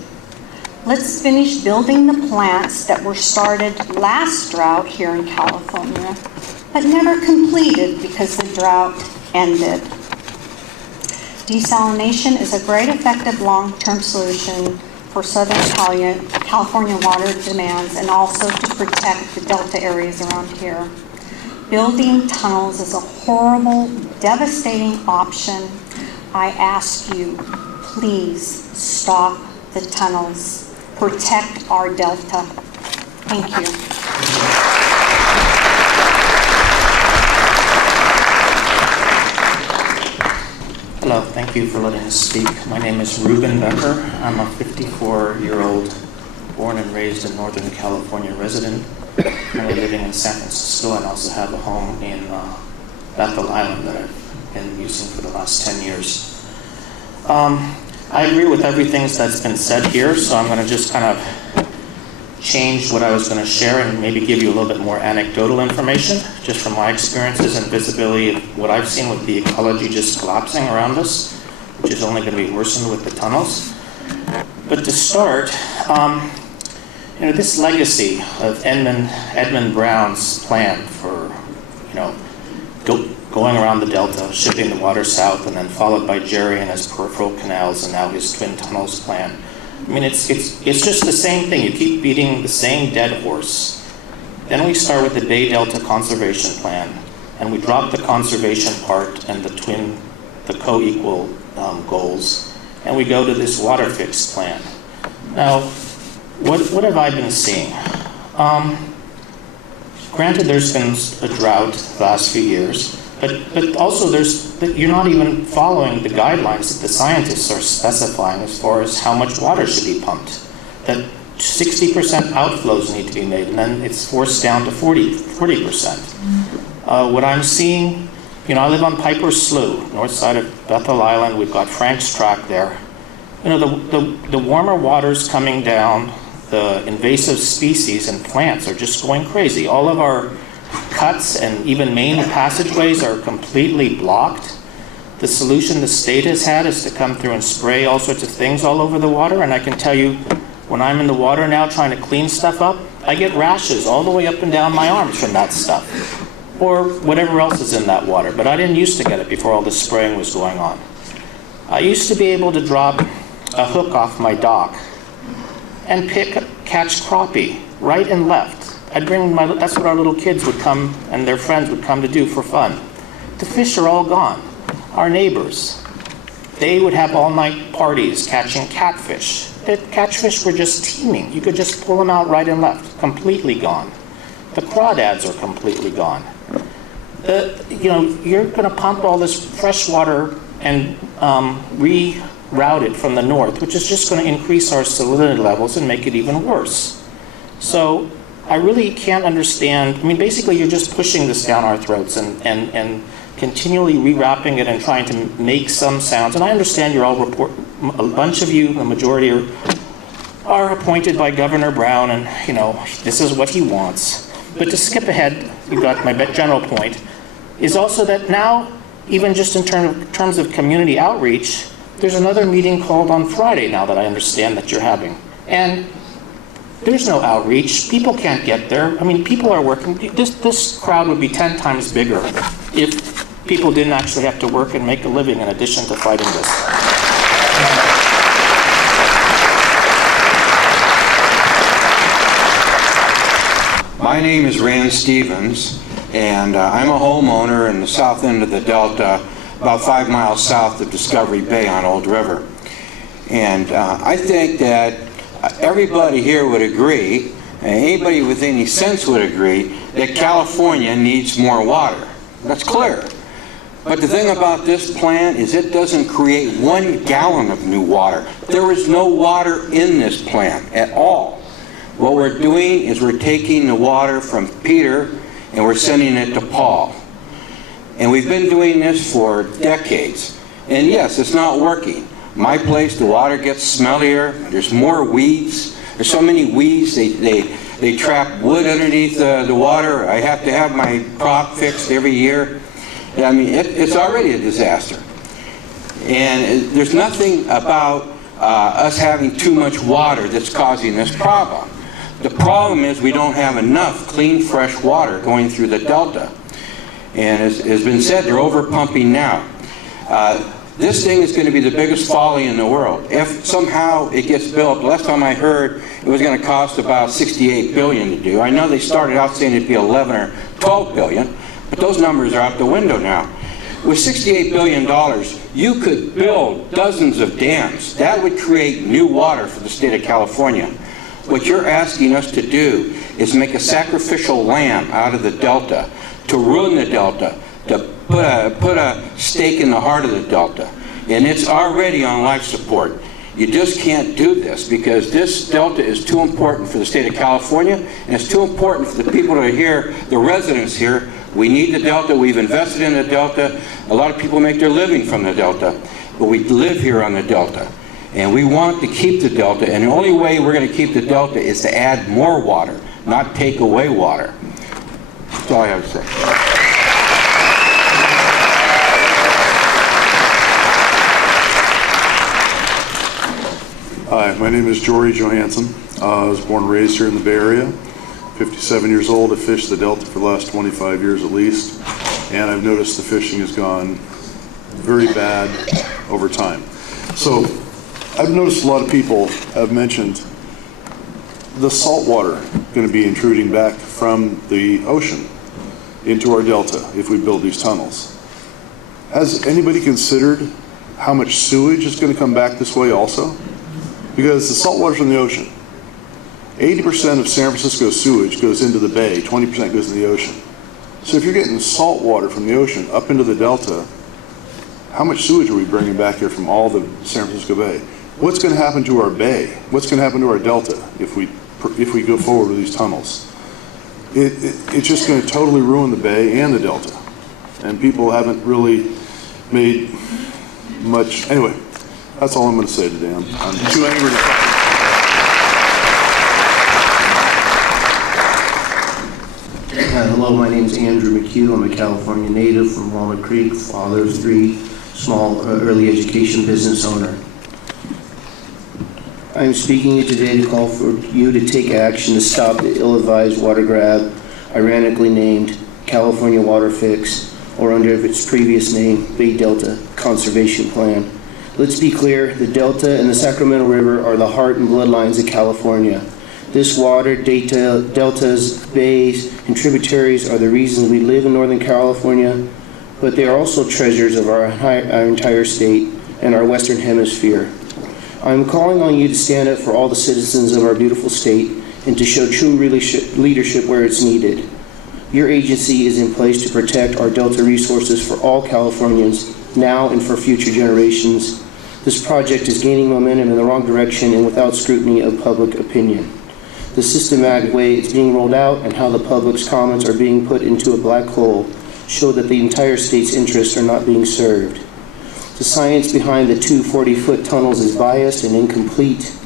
Let's finish building the plants that were started last drought here in California, but never completed because the drought ended. Desalination is a great effective long-term solution for Southern California water demands, and also to protect the Delta areas around here. Building tunnels is a horrible, devastating option. I ask you, please stop the tunnels. Protect our Delta. Thank you. Hello, thank you for letting us speak. My name is Ruben Becker. I'm a 54-year-old born and raised in Northern California resident. I'm living in San Francisco and also have a home in Bethel Island that I've been using for the last 10 years. I agree with everything that's been said here, so I'm going to just kind of change what I was going to share and maybe give you a little bit more anecdotal information, just from my experiences and visibility of what I've seen with the ecology just collapsing around us, which is only going to be worsened with the tunnels. But to start, this legacy of Edmund Brown's plan for, going around the delta, shipping the water south, and then followed by Jerry and his peripheral canals, and now his twin tunnels plan. I mean, it's just the same thing. You keep beating the same dead horse. Then we start with the Bay Delta Conservation Plan, and we drop the conservation part and the co-equal goals, and we go to this water fix plan. Now, what have I been seeing? Granted, there's been a drought the last few years, but also you're not even following the guidelines that the scientists are specifying as far as how much water should be pumped. That 60% outflows need to be made, and then it's forced down to 40%. What I'm seeing, I live on Piper's Slough, north side of Bethel Island. We've got Frank's Track there. The warmer waters coming down, the invasive species and plants are just going crazy. All of our cuts and even main passageways are completely blocked. The solution the state has had is to come through and spray all sorts of things all over the water, and I can tell you, when I'm in the water now trying to clean stuff up, I get rashes all the way up and down my arms from that stuff, or whatever else is in that water. But I didn't used to get it before all this spraying was going on. I used to be able to drop a hook off my dock and catch crappie right and left. That's what our little kids would come and their friends would come to do for fun. The fish are all gone. Our neighbors, they would have all-night parties catching catfish. The catfish were just teeming. You could just pull them out right and left, completely gone. The crawdads are completely gone. You're going to pump all this fresh water and reroute it from the north, which is just going to increase our salinity levels and make it even worse. So I really can't understand. I mean, basically, you're just pushing this down our throats and continually rewrapping it and trying to make some sounds. And I understand you're all a bunch of you, the majority are appointed by Governor Brown, and this is what he wants. But to skip ahead, you got my general point, is also that now, even just in terms of community outreach, there's another meeting called on Friday now that I understand that you're having. And there's no outreach. People can't get there. I mean, people are working. This crowd would be 10 times bigger if people didn't actually have to work and make a living in addition to fighting this. My name is Rand Stevens, and I'm a homeowner in the south end of the Delta, about 5 miles south of Discovery Bay on Old River. And I think that everybody here would agree, and anybody with any sense would agree, that California needs more water. That's clear. But the thing about this plan is it doesn't create 1 gallon of new water. There is no water in this plan at all. What we're doing is we're taking the water from Peter and we're sending it to Paul. And we've been doing this for decades. And yes, it's not working. My place, the water gets smellier. There's more weeds. There's so many weeds, they trap wood underneath the water. I have to have my prop fixed every year. I mean, it's already a disaster. And there's nothing about us having too much water that's causing this problem. The problem is we don't have enough clean, fresh water going through the Delta. And as has been said, they're over pumping now. This thing is going to be the biggest folly in the world. If somehow it gets built, last time I heard it was going to cost about $68 billion to do. I know they started out saying it'd be 11 or 12 billion, but those numbers are out the window now. With $68 billion, you could build dozens of dams. That would create new water for the state of California. What you're asking us to do is make a sacrificial lamb out of the Delta, to ruin the Delta, to put a stake in the heart of the Delta. and it's already on life support. You just can't do this because this delta is too important for the state of California, and it's too important for the people that are here, the residents here. We need the delta. We've invested in the delta. A lot of people make their living from the delta, but we live here on the delta, and we want to keep the delta, and the only way we're going to keep the delta is to add more water, not take away water. That's all I have to say. Hi, my name is Jory Johansson. I was born and raised here in the Bay Area. 57 years old. I've fished the Delta for the last 25 years at least, and I've noticed the fishing has gone very bad over time. So I've noticed a lot of people have mentioned the salt water going to be intruding back from the ocean into our Delta if we build these tunnels. Has anybody considered how much sewage is going to come back this way also? Because the salt water's from the ocean. 80% of San Francisco sewage goes into the bay, 20% goes into the ocean. So if you're getting salt water from the ocean up into the Delta, how much sewage are we bringing back here from all the San Francisco Bay? What's going to happen to our bay? What's going to happen to our Delta if we go forward with these tunnels? It's just going to totally ruin the bay and the Delta. And people haven't really made much. Anyway, that's all I'm going to say today. I'm too angry to talk. Hello, my name is Andrew McHugh. I'm a California native from Walnut Creek, father of 3, small early education business owner. I'm speaking here today to call for you to take action to stop the ill-advised water grab, ironically named California Water Fix, or under its previous name, Bay Delta Conservation Plan. Let's be clear, the Delta and the Sacramento River are the heart and bloodlines of California. This water, deltas, bays, and tributaries are the reasons we live in Northern California, but they are also treasures of our entire state and our Western Hemisphere. I'm calling on you to stand up for all the citizens of our beautiful state and to show true leadership where it's needed. Your agency is in place to protect our Delta resources for all Californians, now and for future generations. This project is gaining momentum in the wrong direction and without scrutiny of public opinion. The systematic way it's being rolled out and how the public's comments are being put into a black hole show that the entire state's interests are not being served. The science behind the 2 40-foot tunnels is biased and incomplete.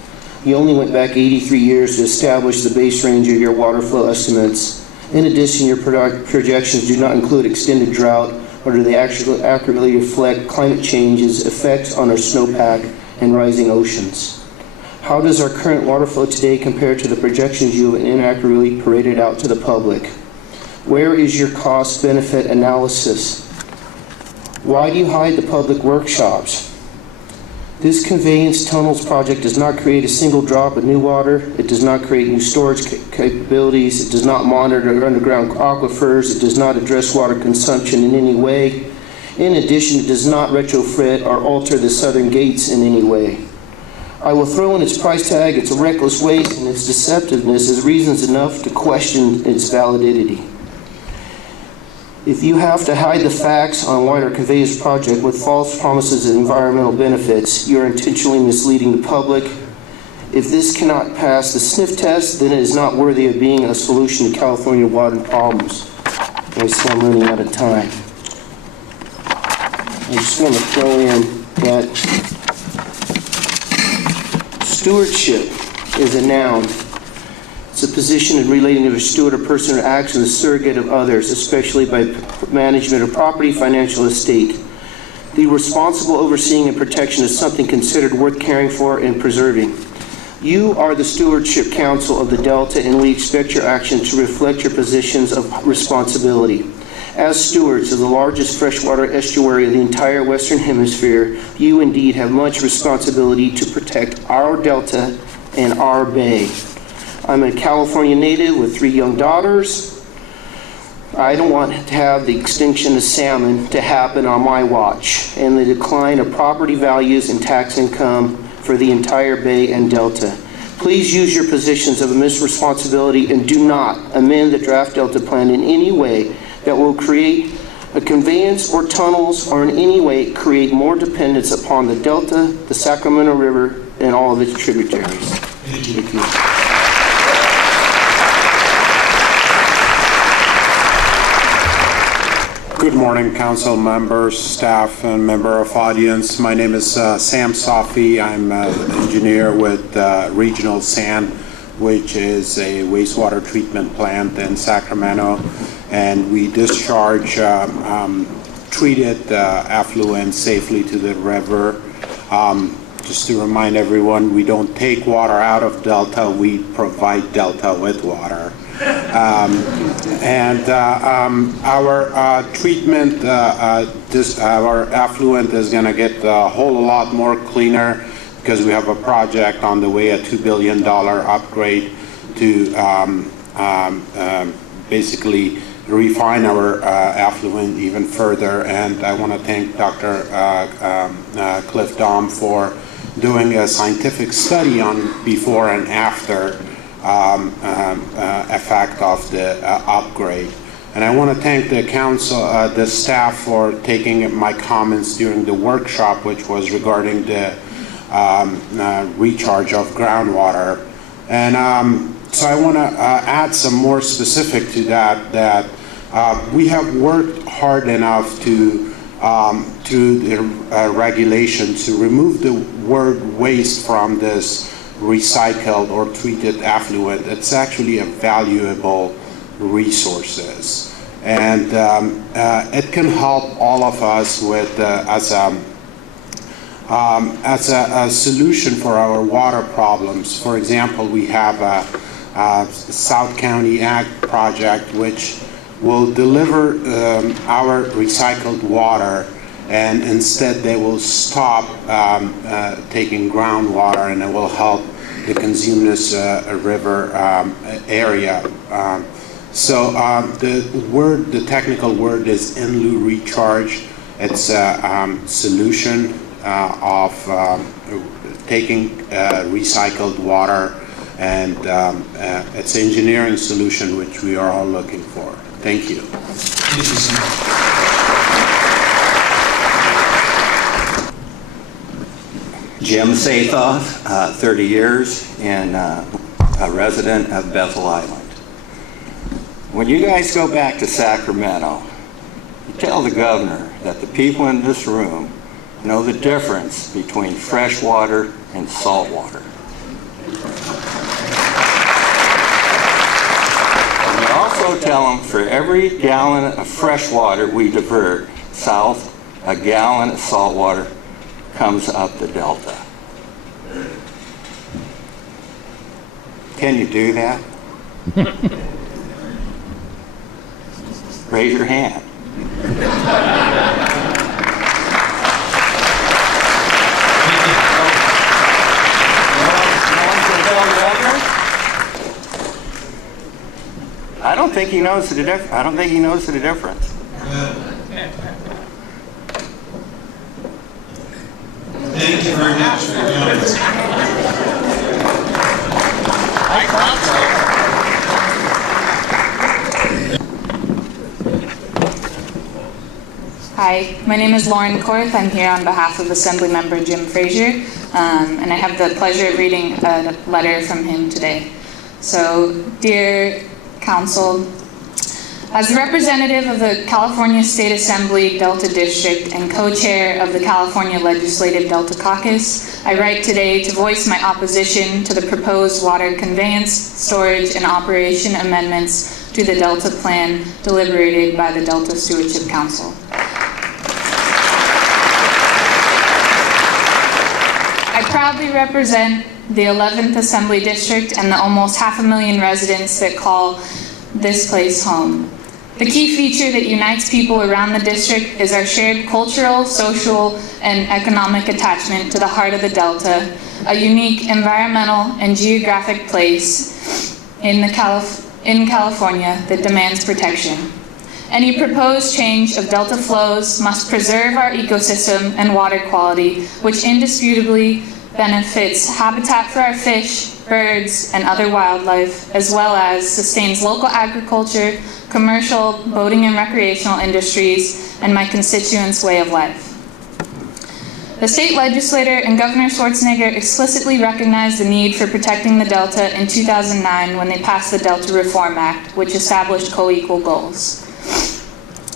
You only went back 83 years to establish the base range of your water flow estimates. In addition, your projections do not include extended drought, or do they actually accurately reflect climate change's effects on our snowpack and rising oceans? How does our current water flow today compare to the projections you have inaccurately paraded out to the public? Where is your cost-benefit analysis? Why do you hide the public workshops? This conveyance tunnels project does not create a single drop of new water. It does not create new storage capabilities. It does not monitor underground aquifers. It does not address water consumption in any way. In addition, it does not retrofit or alter the southern gates in any way. I will throw in its price tag, its reckless waste, and its deceptiveness as reasons enough to question its validity. If you have to hide the facts on water conveyance project with false promises of environmental benefits, you are intentionally misleading the public. If this cannot pass the sniff test, then it is not worthy of being a solution to California water problems. I see I'm running out of time. I just want to throw in that stewardship is a noun. It's a position relating to a steward, a person or action, a surrogate of others, especially by management of property, financial estate. The responsible overseeing and protection is something considered worth caring for and preserving. You are the Stewardship Council of the Delta, and we expect your action to reflect your positions of responsibility. As stewards of the largest freshwater estuary of the entire Western Hemisphere, you indeed have much responsibility to protect our Delta and our bay. I'm a California native with 3 young daughters. I don't want to have the extinction of salmon to happen on my watch and the decline of property values and tax income for the entire bay and Delta. Please use your positions of immense responsibility and do not amend the draft Delta plan in any way that will create a conveyance or tunnels or in any way create more dependence upon the Delta, the Sacramento River, and all of its tributaries. Thank you. Thank you. Good morning, council members, staff, and member of audience. My name is Sam Safi. I'm an engineer with Regional SAN, which is a wastewater treatment plant in Sacramento, and we discharge treated effluent safely to the river. Just to remind everyone, we don't take water out of Delta, we provide Delta with water. Our treatment, our effluent is going to get a whole lot more cleaner because we have a project on the way, a $2 billion upgrade to basically refine our effluent even further. And I want to thank Dr. Cliff Dahm for doing a scientific study on before and after effect of the upgrade. And I want to thank the council, the staff for taking my comments during the workshop, which was regarding the recharge of groundwater. And so I want to add some more specific to that we have worked hard enough to through the regulation to remove the word waste from this recycled or treated effluent. It's actually a valuable resources, and it can help all of us with as a solution for our water problems. For example, we have a South County Ag project which will deliver our recycled water, and instead they will stop taking groundwater, and it will help the Consumnes River area. So the technical word is in lieu recharge. It's a solution of taking recycled water, and it's an engineering solution which we are all looking for. Thank you. Thank you, sir. Jim Sathoff, 30 years, and a resident of Bethel Island. When you guys go back to Sacramento, you tell the governor that the people in this room know the difference between fresh water and salt water. And you also tell them for every gallon of fresh water we divert south, a gallon of salt water comes up the Delta. Can you do that? Raise your hand. I don't think he knows the difference. I don't think he knows the difference. Thank you very much for your comments. Hi, my name is Lauren Korth. I'm here on behalf of Assemblymember Jim Frazier, and I have the pleasure of reading a letter from him today. So, dear Council, as the representative of the California State Assembly Delta District and co-chair of the California Legislative Delta Caucus, I write today to voice my opposition to the proposed water conveyance, storage, and operation amendments to the Delta Plan deliberated by the Delta Stewardship Council. I proudly represent the 11th Assembly District and the almost 500,000 residents that call this place home. The key feature that unites people around the district is our shared cultural, social, and economic attachment to the heart of the Delta, a unique environmental and geographic place in California that demands protection. Any proposed change of Delta flows must preserve our ecosystem and water quality, which indisputably benefits habitat for our fish, birds, and other wildlife, as well as sustains local agriculture, commercial, boating and recreational industries, and my constituents' way of life. The state legislature and Governor Schwarzenegger explicitly recognized the need for protecting the Delta in 2009 when they passed the Delta Reform Act, which established co-equal goals.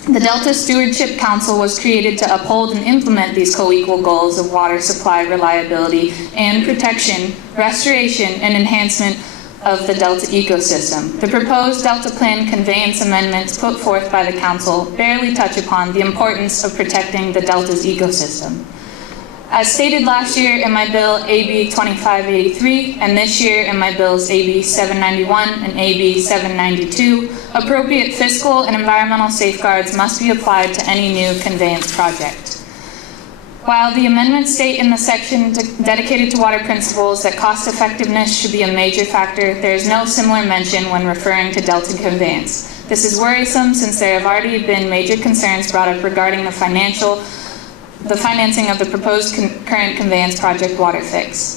The Delta Stewardship Council was created to uphold and implement these co-equal goals of water supply reliability and protection, restoration, and enhancement of the Delta ecosystem. The proposed Delta Plan conveyance amendments put forth by the Council barely touch upon the importance of protecting the Delta's ecosystem. As stated last year in my bill AB 2583 and this year in my bills AB 791 and AB 792, appropriate fiscal and environmental safeguards must be applied to any new conveyance project. While the amendments state in the section dedicated to water principles that cost effectiveness should be a major factor, there is no similar mention when referring to Delta conveyance. This is worrisome since there have already been major concerns brought up regarding the financing of the proposed current conveyance project Water Fix.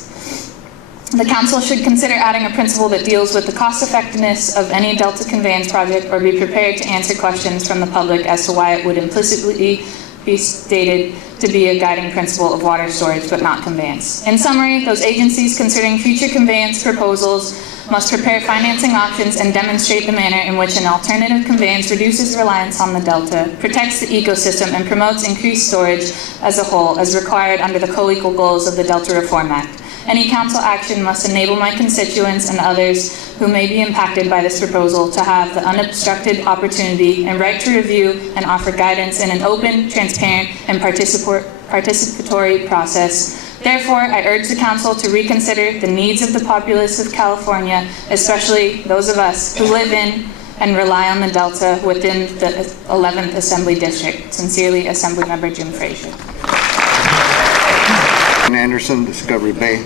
The Council should consider adding a principle that deals with the cost effectiveness of any Delta conveyance project or be prepared to answer questions from the public as to why it would implicitly be stated to be a guiding principle of water storage but not conveyance. In summary, those agencies considering future conveyance proposals must prepare financing options and demonstrate the manner in which an alternative conveyance reduces reliance on the Delta, protects the ecosystem, and promotes increased storage as a whole, as required under the co-equal goals of the Delta Reform Act. Any council action must enable my constituents and others who may be impacted by this proposal to have the unobstructed opportunity and right to review and offer guidance in an open, transparent, and participatory process. Therefore, I urge the Council to reconsider the needs of the populace of California, especially those of us who live in and rely on the Delta within the 11th Assembly District. Sincerely, Assemblymember Jim Frazier. Anderson, Discovery Bay.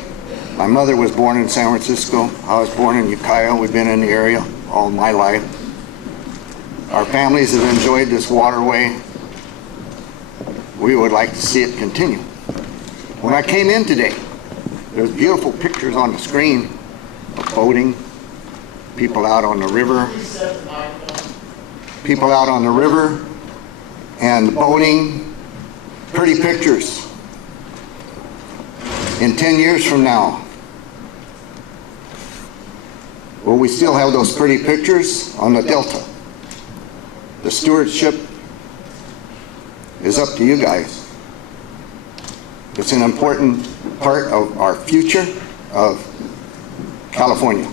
My mother was born in San Francisco. I was born in Ukiah. We've been in the area all my life. Our families have enjoyed this waterway. We would like to see it continue. When I came in today, there's beautiful pictures on the screen of boating, people out on the river, and boating, pretty pictures. In 10 years from now, will we still have those pretty pictures on the Delta? The stewardship is up to you guys. It's an important part of our future of California.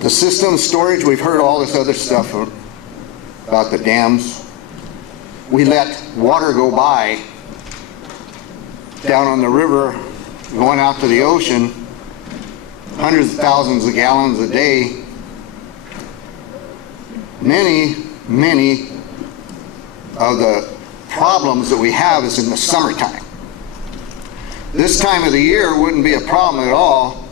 The system storage, we've heard all this other stuff about the dams. We let water go by down on the river, going out to the ocean, hundreds of thousands of gallons a day. Many of the problems that we have is in the summertime. This time of the year wouldn't be a problem at all,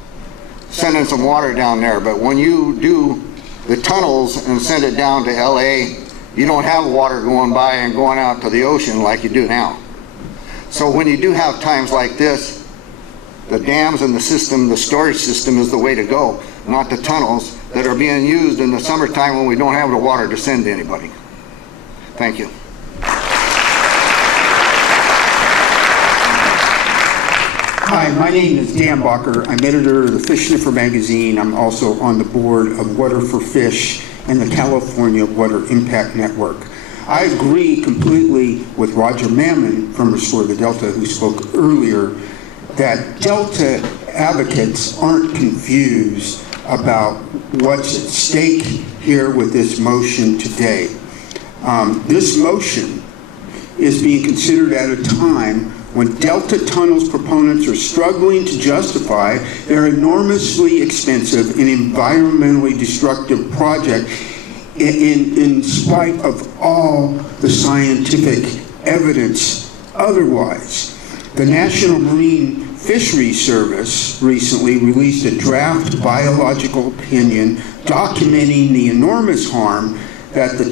sending some water down there, but when you do the tunnels and send it down to LA, you don't have water going by and going out to the ocean like you do now. So when you do have times like this, the dams and the system, the storage system is the way to go, not the tunnels that are being used in the summertime when we don't have the water to send to anybody. Thank you. Hi, my name is Dan Bacher. I'm editor of the Fish Sniffer magazine. I'm also on the board of Water for Fish and the California Water Impact Network. I agree completely with Roger Mammon from Restore the Delta, who spoke earlier, that Delta advocates aren't confused about what's at stake here with this motion today. This motion is being considered at a time when Delta Tunnels proponents are struggling to justify their enormously expensive and environmentally destructive project in spite of all the scientific evidence otherwise. The National Marine Fisheries Service recently released a draft biological opinion documenting the enormous harm that the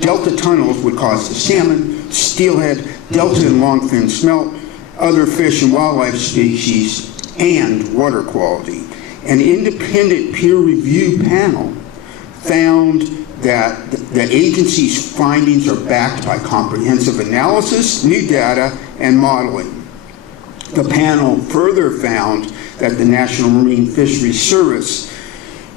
Delta tunnels would cause to salmon, steelhead, Delta and longfin smelt, other fish and wildlife species, and water quality. An independent peer review panel found that the agency's findings are backed by comprehensive analysis, new data, and modeling. The panel further found that the National Marine Fisheries Service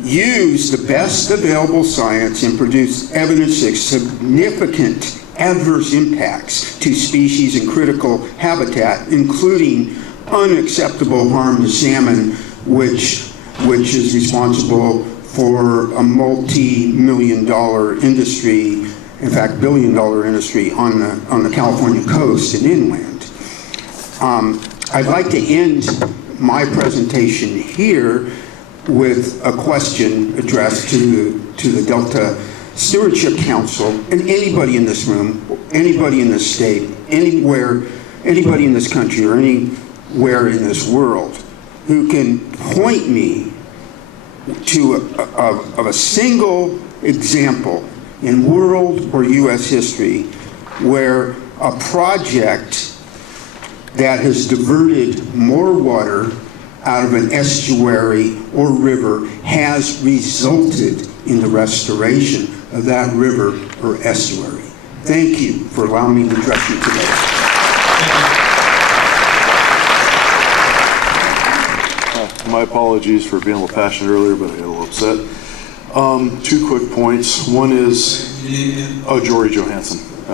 used the best available science and produced evidence of significant adverse impacts to species and critical habitat, including unacceptable harm to salmon, which is responsible for a multi-million-dollar industry, in fact, billion-dollar industry on the California coast and inland. I'd like to end my presentation here with a question addressed to the Delta Stewardship Council and anybody in this room, anybody in this state, anywhere, anybody in this country or anywhere in this world who can point me to a single example in world or U.S. history where a project that has diverted more water out of an estuary or river has resulted in the restoration of that river or estuary. Thank you for allowing me to address you today. My apologies for being a little passionate earlier, but I got a little upset. Two quick points. One is, Jory Johansson. I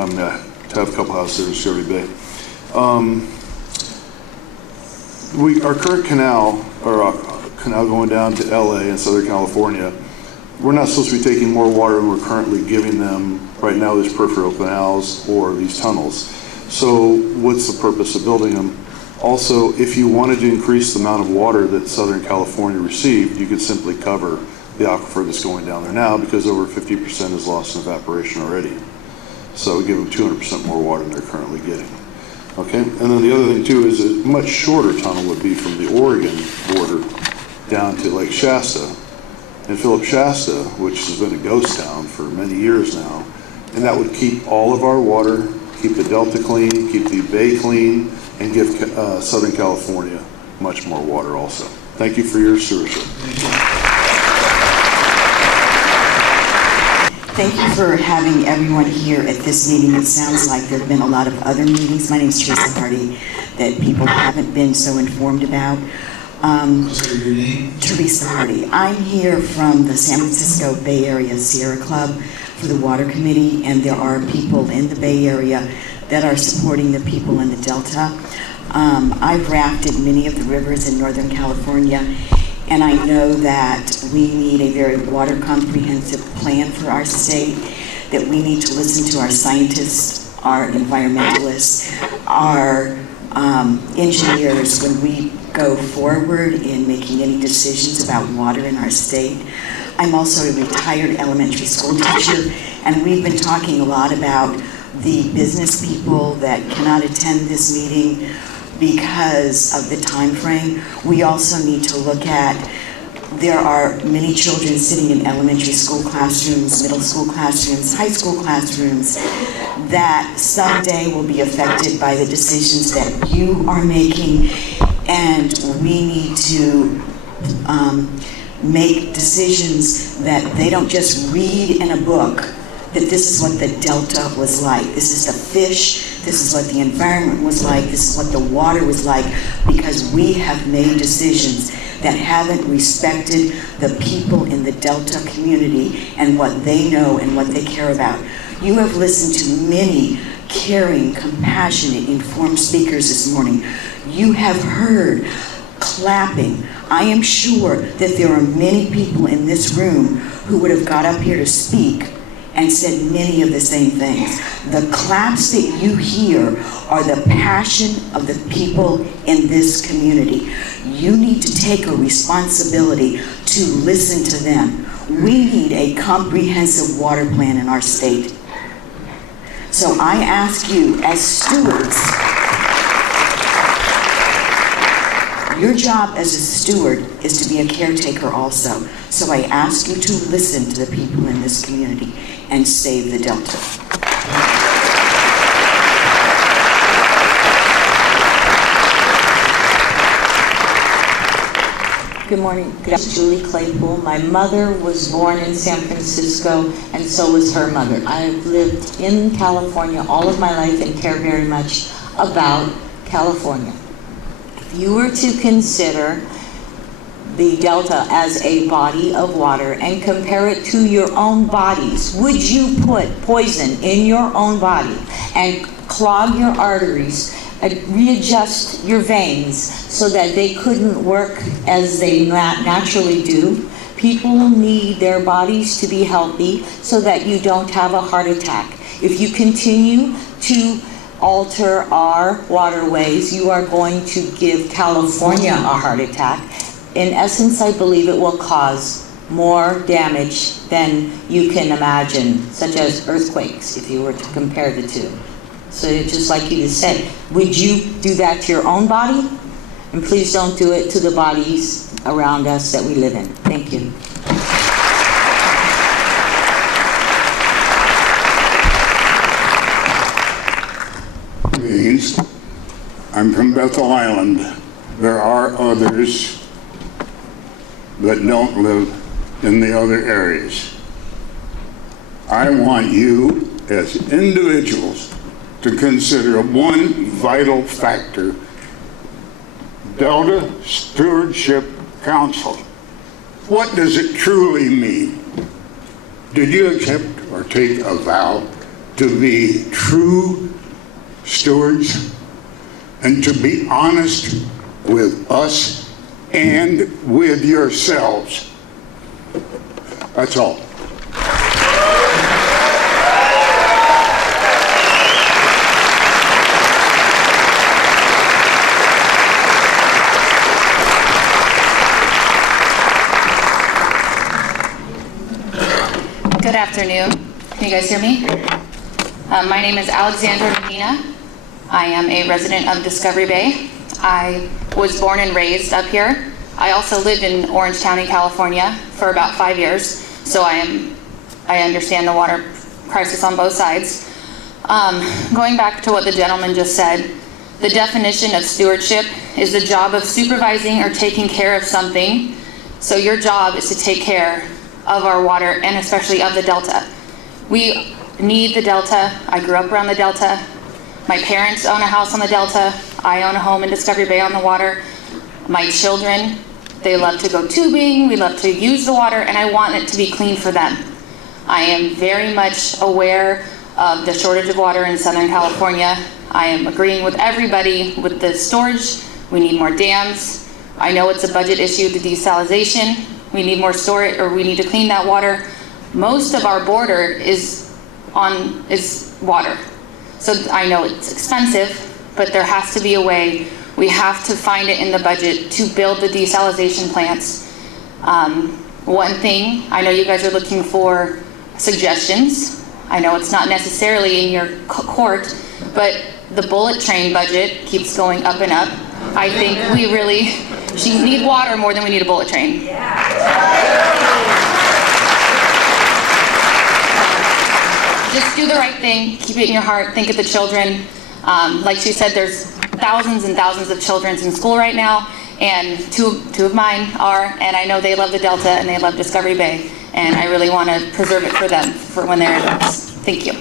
have a couple houses there in Discovery Bay. Our current canal, or canal going down to LA in Southern California, we're not supposed to be taking more water than we're currently giving them right now, these peripheral canals or these tunnels. So what's the purpose of building them? Also, if you wanted to increase the amount of water that Southern California received, you could simply cover the aquifer that's going down there now, because over 50% is lost in evaporation already. So we give them 200% more water than they're currently getting. Okay, and then the other thing too is a much shorter tunnel would be from the Oregon border down to Lake Shasta. And Philip Shasta, which has been a ghost town for many years now, and that would keep all of our water, keep the Delta clean, keep the Bay clean, and give Southern California much more water also. Thank you for your stewardship. Thank you for having everyone here at this meeting. It sounds like there have been a lot of other meetings. My name is Teresa Hardy, that people haven't been so informed about. Sorry, your name? Teresa Hardy. I'm here from the San Francisco Bay Area Sierra Club for the Water Committee, and there are people in the Bay Area that are supporting the people in the Delta. I've rafted many of the rivers in Northern California, and I know that we need a very water comprehensive plan for our state, that we need to listen to our scientists, our environmentalists, our engineers when we go forward in making any decisions about water in our state. I'm also a retired elementary school teacher, and we've been talking a lot about the business people that cannot attend this meeting because of the time frame. We also need to look at, there are many children sitting in elementary school classrooms, middle school classrooms, high school classrooms that someday will be affected by the decisions that you are making, and we need to make decisions that they don't just read in a book that this is what the Delta was like, this is the fish, this is what the environment was like, this is what the water was like, because we have made decisions that haven't respected the people in the Delta community and what they know and what they care about. You have listened to many caring, compassionate, informed speakers this morning. You have heard clapping. I am sure that there are many people in this room who would have got up here to speak and said many of the same things. The claps that you hear are the passion of the people in this community. You need to take a responsibility to listen to them. We need a comprehensive water plan in our state. So I ask you, as stewards, your job as a steward is to be a caretaker also. So I ask you to listen to the people in this community and save the Delta. Good morning. I'm Julie Claypool. My mother was born in San Francisco, and so was her mother. I've lived in California all of my life and care very much about California. If you were to consider the Delta as a body of water and compare it to your own bodies, would you put poison in your own body and clog your arteries, readjust your veins so that they couldn't work as they naturally do? People need their bodies to be healthy so that you don't have a heart attack. If you continue to alter our waterways, you are going to give California a heart attack. In essence, I believe it will cause more damage than you can imagine, such as earthquakes, if you were to compare the two. So just like you just said, would you do that to your own body? And please don't do it to the bodies around us that we live in. Thank you. I'm from Bethel Island. There are others that don't live in the other areas. I want you as individuals to consider one vital factor: Delta Stewardship Council. What does it truly mean? Did you accept or take a vow to be true stewards and to be honest with us and with yourselves? That's all. Good afternoon. Can you guys hear me? My name is Alexandra Medina. I am a resident of Discovery Bay. I was born and raised up here. I also lived in Orange County, California for about 5 years, so I understand the water crisis on both sides. Going back to what the gentleman just said, the definition of stewardship is the job of supervising or taking care of something. So your job is to take care of our water, and especially of the Delta. We need the Delta. I grew up around the Delta. My parents own a house on the Delta. I own a home in Discovery Bay on the water. My children, they love to go tubing. We love to use the water, and I want it to be clean for them. I am very much aware of the shortage of water in Southern California. I am agreeing with everybody with the storage. We need more dams. I know it's a budget issue, the desalination. We need more storage, or we need to clean that water. Most of our border is water. So I know it's expensive, but there has to be a way. We have to find it in the budget to build the desalination plants. One thing, I know you guys are looking for suggestions. I know it's not necessarily in your court, but the bullet train budget keeps going up and up. I think we really need water more than we need a bullet train. Just do the right thing, keep it in your heart, think of the children. Like she said, there's thousands and thousands of children in school right now, and two of mine are, and I know they love the Delta and they love Discovery Bay, and I really want to preserve it for them for when they're adults. Thank you.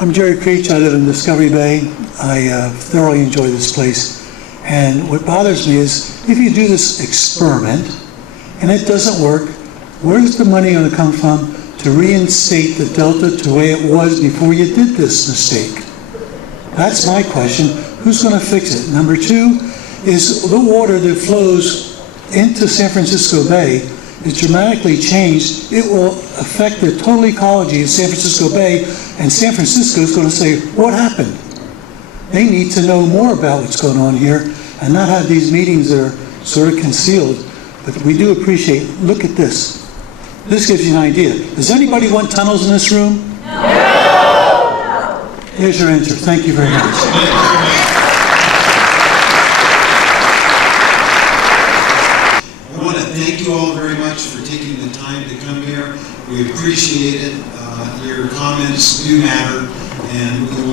I'm Jerry Creech. I live in Discovery Bay. I thoroughly enjoy this place. And what bothers me is if you do this experiment and it doesn't work, where's the money going to come from to reinstate the Delta to the way it was before you did this mistake? That's my question. Who's going to fix it? Number two is the water that flows into San Francisco Bay is dramatically changed. It will affect the total ecology of San Francisco Bay, and San Francisco is going to say, what happened? They need to know more about what's going on here and not have these meetings that are sort of concealed. But we do appreciate, look at this. This gives you an idea. Does anybody want tunnels in this room? No! Here's your answer. Thank you very much. I want to thank you all very much for taking the time to come here. We appreciate it. Your comments do matter, and we